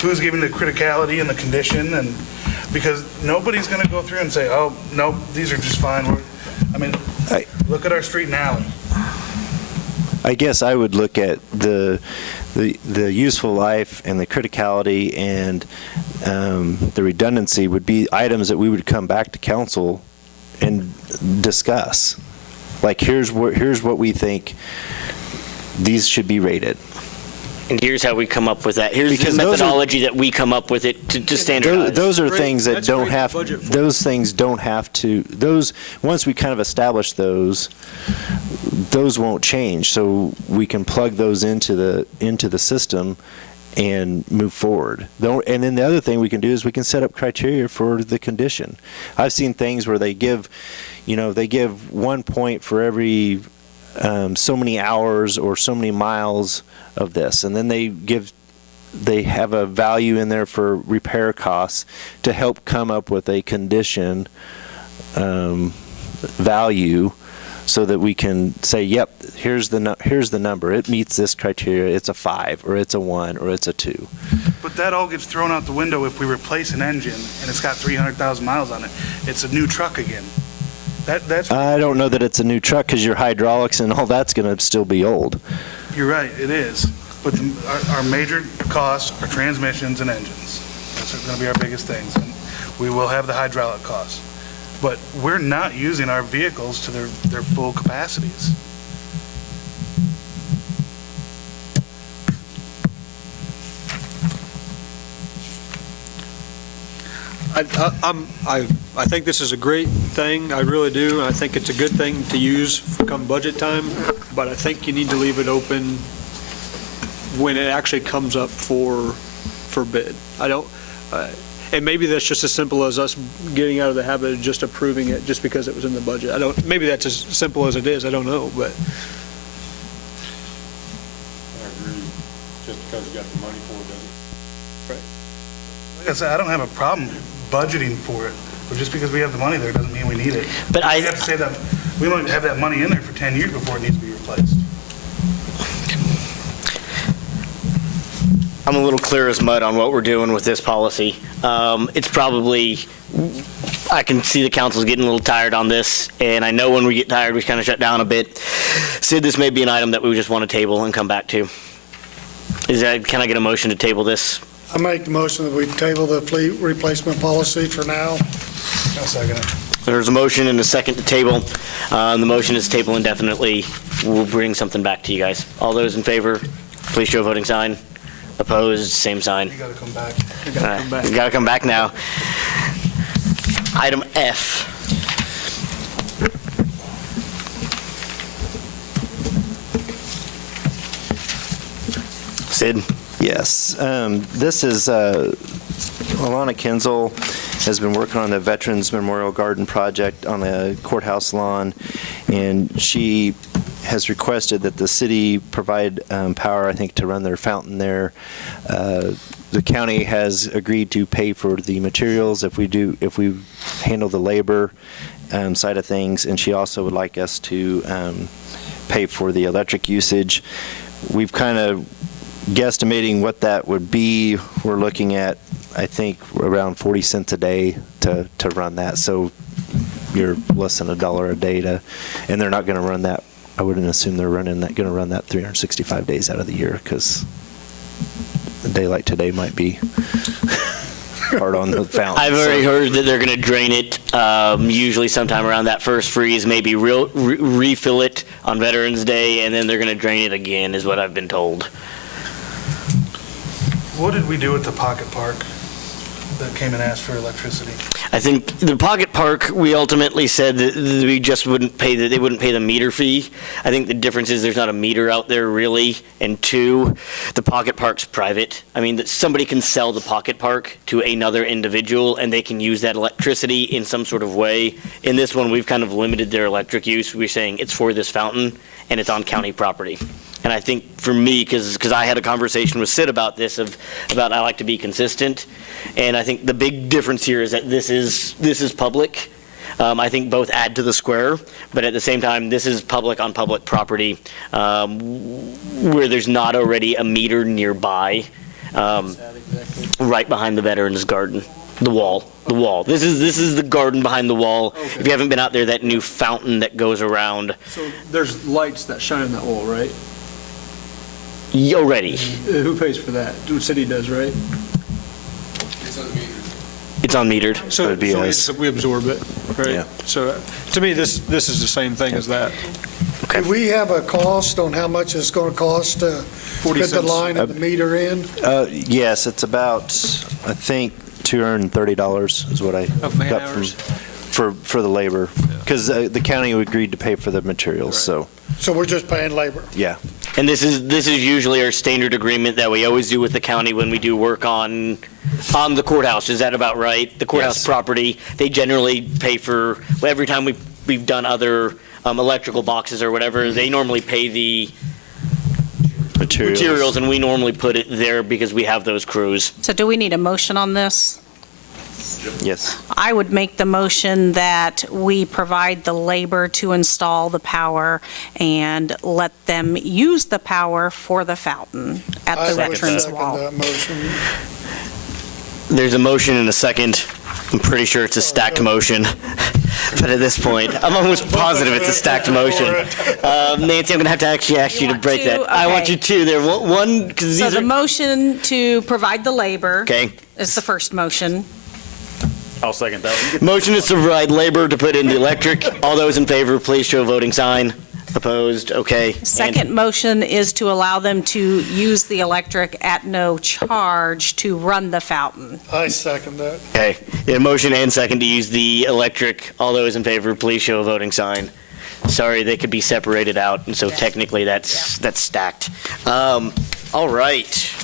criticality and the condition, and because nobody's going to go through and say, oh, no, these are just fine. I mean, look at our street and alley. I guess I would look at the useful life and the criticality and the redundancy would be items that we would come back to council and discuss. Like, here's what we think these should be rated. And here's how we come up with that. Here's Because the those methodology that we come up with it to standardize. Those are Great. things that That's don't great to have, budget for. those things don't have to, once we kind of establish those won't change. So we can plug those into the system and move forward. And then the other thing we can do is we can set up criteria for the condition. I've seen things where they give 1 point for every so many hours or so many miles of this, and then they have a value in there for repair costs to help come up with a condition value so that we can say, yep, here's the number. It meets this criteria. It's a 5 or it's a 1 or it's a 2. But that all gets thrown out the window if we replace an engine and it's got 300,000 miles on it. It's a new truck again. That's. I don't know that it's a new truck because your hydraulics and all that's going to still be old. You're right, it is. But our major costs are transmissions and engines. Those are going to be our biggest things. And we will have the hydraulic costs. But we're not using our vehicles to their full capacities. I think this is a great thing, I really do. I think it's a good thing to use come budget time, but I think you need to leave it open when it actually comes up for bid. And maybe that's just as simple as us getting out of the habit of just approving it just because it was in the budget. Maybe that's as simple as it is, I don't know, but. I agree. Just because you got the money for it doesn't. Like I said, I don't have a problem budgeting for it, but just because we have the money there doesn't mean we need it. But We have to say that, we might have that money in there for 10 years before it needs to be replaced. I'm a little clear as mud on what we're doing with this policy. It's probably, I can see the council's getting a little tired on this, and I know when we get tired, we kind of shut down a bit. Sid, this may be an item that we just want to table and come back to. Can I get a motion to table this? I make the motion that we table the fleet replacement policy for now. I'll second it. There's a motion and a second to table. The motion is table indefinitely. We'll bring something back to you guys. All those in favor, please show a voting sign. Opposed, same sign. You gotta come back. You gotta come back now. Item F. Sid? Yes. This is, Alana Kinzel has been working on the Veterans Memorial Garden project on the courthouse lawn, and she has requested that the city provide power, I think, to run their fountain there. The county has agreed to pay for the materials if we handle the labor side of things, and she also would like us to pay for the electric usage. We've kind of guesstimating what that would be. We're looking at, I think, around 40 cents a day to run that. So you're less than $1 a day and they're not going to run that. I wouldn't assume they're going to run that 365 days out of the year, because a day like today might be hard on the fountain. I've already heard that they're going to drain it, usually sometime around that first freeze, maybe refill it on Veterans Day, and then they're going to drain it again, is what I've been told. What did we do with the pocket park that came and asked for electricity? I think the pocket park, we ultimately said that we just wouldn't pay they wouldn't pay the meter fee. I think the difference is there's not a meter out there really, and two, the pocket park's private. I mean, somebody can sell the pocket park to another individual and they can use that electricity in some sort of way. In this one, we've kind of limited their electric use. We're saying it's for this fountain and it's on county property. And I think for me, because I had a conversation with Sid about this, about I like to be consistent. And I think the big difference here is that this is public. I think both add to the square, but at the same time, this is public on public property where there's not already a meter nearby, right behind the Veterans Garden, the wall. This is the garden behind the wall. Okay. If you haven't been out there, that new fountain that goes around So there's lights that shine on that wall, right? already. Who pays for that? The city does, right? It's unmetered. So That'd be so us. we absorb it, right? Yeah. So to me, this is the same thing as that. Do we have a cost on how much it's going to cost to 40 put the cents. line of the meter in? Yes, it's about, I think, $230 is what I Of man got from, hours? for the labor. Because the county agreed to pay for the materials, so, So we're just paying labor. yeah. And this is usually our standard agreement that we always do with the county when we do work on the courthouse. Is that about right? The courthouse Yes. property, they generally pay for, well, every time we've done other electrical boxes or whatever, they normally pay the materials, and we normally put it there because we have those crews. So do we need a motion on this? Yes. I would make the motion that we provide the labor to install the power and let them use the power for the fountain at the I would Veterans second Wall. that motion. There's a motion and a second. I'm pretty sure it's a stacked motion. But at this point, I'm almost positive it's a stacked motion. Nancy, I'm going to have to actually ask you to want break to? that. I want Okay. you to. There, one, because So these the are, motion to provide the labor okay. is the first motion. I'll second that one. Motion is to provide labor to put in the electric. All those in favor, please show a voting sign. Opposed? Okay. Second motion is to allow them to use the electric at no charge to run the fountain. I second that. Okay. Yeah, motion and second to use the electric. All those in favor, please show a voting sign. Sorry, they could be separated out, and so technically that's stacked. All right.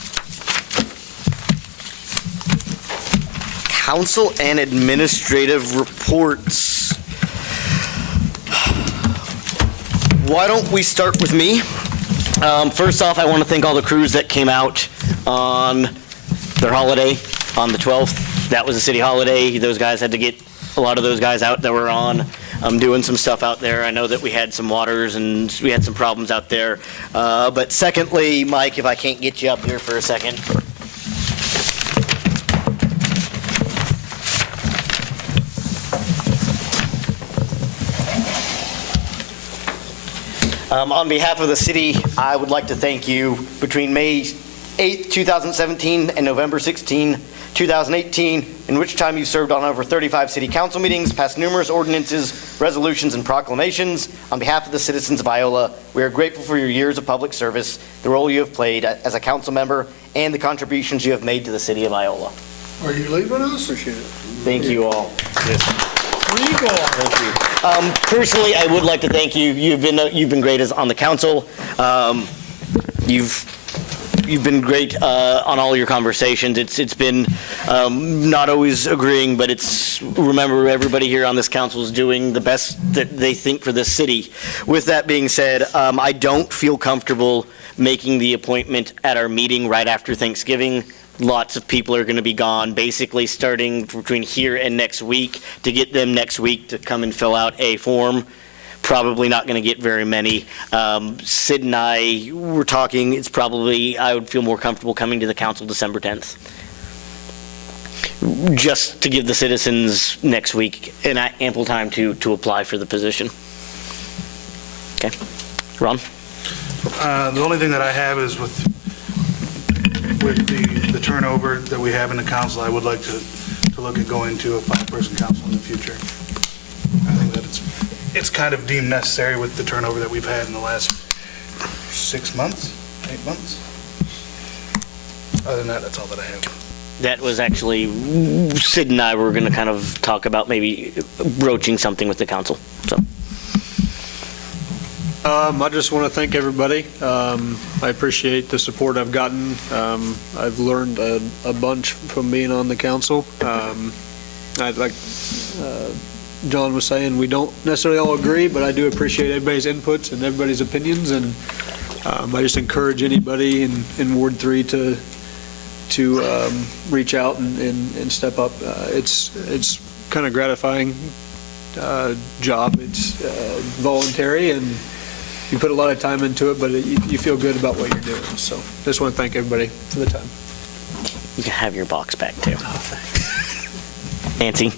Council and administrative reports. Why don't we start with me? First off, I want to thank all the crews that came out on their holiday on the 12th. That was a city holiday. Those guys had to get a lot of those guys out that were on doing some stuff out there. I know that we had some waters and we had some problems out there. But secondly, Mike, if I can't get you up here for a second. On behalf of the city, I would like to thank you. Between May 8th, 2017 and November 16, 2018, in which time you served on over 35 city council meetings, passed numerous ordinances, resolutions, and proclamations. On behalf of the citizens of Iola, we are grateful for your years of public service, the role you have played as a council member, and the contributions you have made to the city of Iola. Are you leaving us? Appreciate it. Thank you all. Where you going? Thank you. Personally, I would like to thank you. You've been great on the council. You've been great on all your conversations. It's been not always agreeing, but remember, everybody here on this council is doing the best that they think for this city. With that being said, I don't feel comfortable making the appointment at our meeting right after Thanksgiving. Lots of people are going to be gone, basically starting between here and next week. To get them next week to come and fill out a form, probably not going to get very many. Sid and I were talking, I would feel more comfortable coming to the council December 10th. Just to give the citizens next week an ample time to apply for the position. Okay. Ron? The only thing that I have is with the turnover that we have in the council, I would like to look at going to a 5-person council in the future. I think that it's kind of deemed necessary with the turnover that we've had in the last 6 months, 8 months. Other than that, that's all that I have. That was actually, Sid and I were going to kind of talk about maybe broaching something with the council, so. I just want to thank everybody. I appreciate the support I've gotten. I've learned a bunch from being on the council. Like John was saying, we don't necessarily all agree, but I do appreciate everybody's inputs and everybody's opinions, and I just encourage anybody in Ward 3 to reach out and step up. It's kind of gratifying job. It's voluntary, and you put a lot of time into it, but you feel good about what you're doing. So just want to thank everybody for the time. You can have your box back, too. Nancy,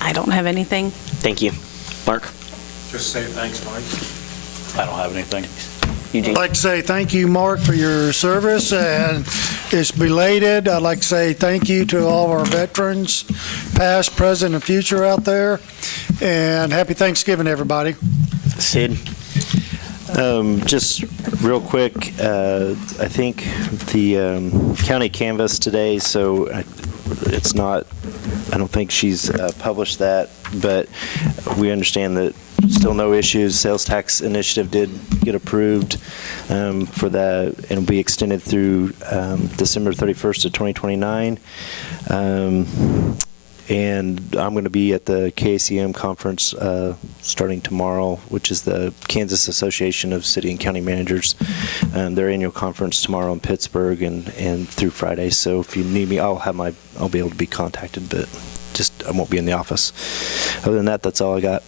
I don't have anything. thank you. Mark? Just say thanks, Mike. I don't have anything. Eugene? I'd like to say thank you, Mark, for your service, and it's belated. I'd like to say thank you to all of our veterans, past, present, and future out there, and happy Thanksgiving, everybody. Sid? Just real quick, I think the county canvass today, so it's not, I don't think she's published that, but we understand that still no issues. Sales tax initiative did get approved for that, and it'll be extended through December 31st of 2029. And I'm going to be at the KACM conference starting tomorrow, which is the Kansas Association of City and County Managers. Their annual conference tomorrow in Pittsburgh and through Friday. So if you need me, I'll be able to be contacted, but just I won't be in the office. Other than that, that's all I got.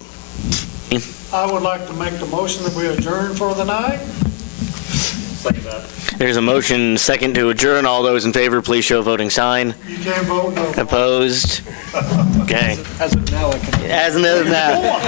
I would like to make the motion that we adjourn for the night. Second that. There's a motion second to adjourn. All those in favor, please show a voting sign. You can't vote no. Opposed? Okay. As of now, I can. As of now.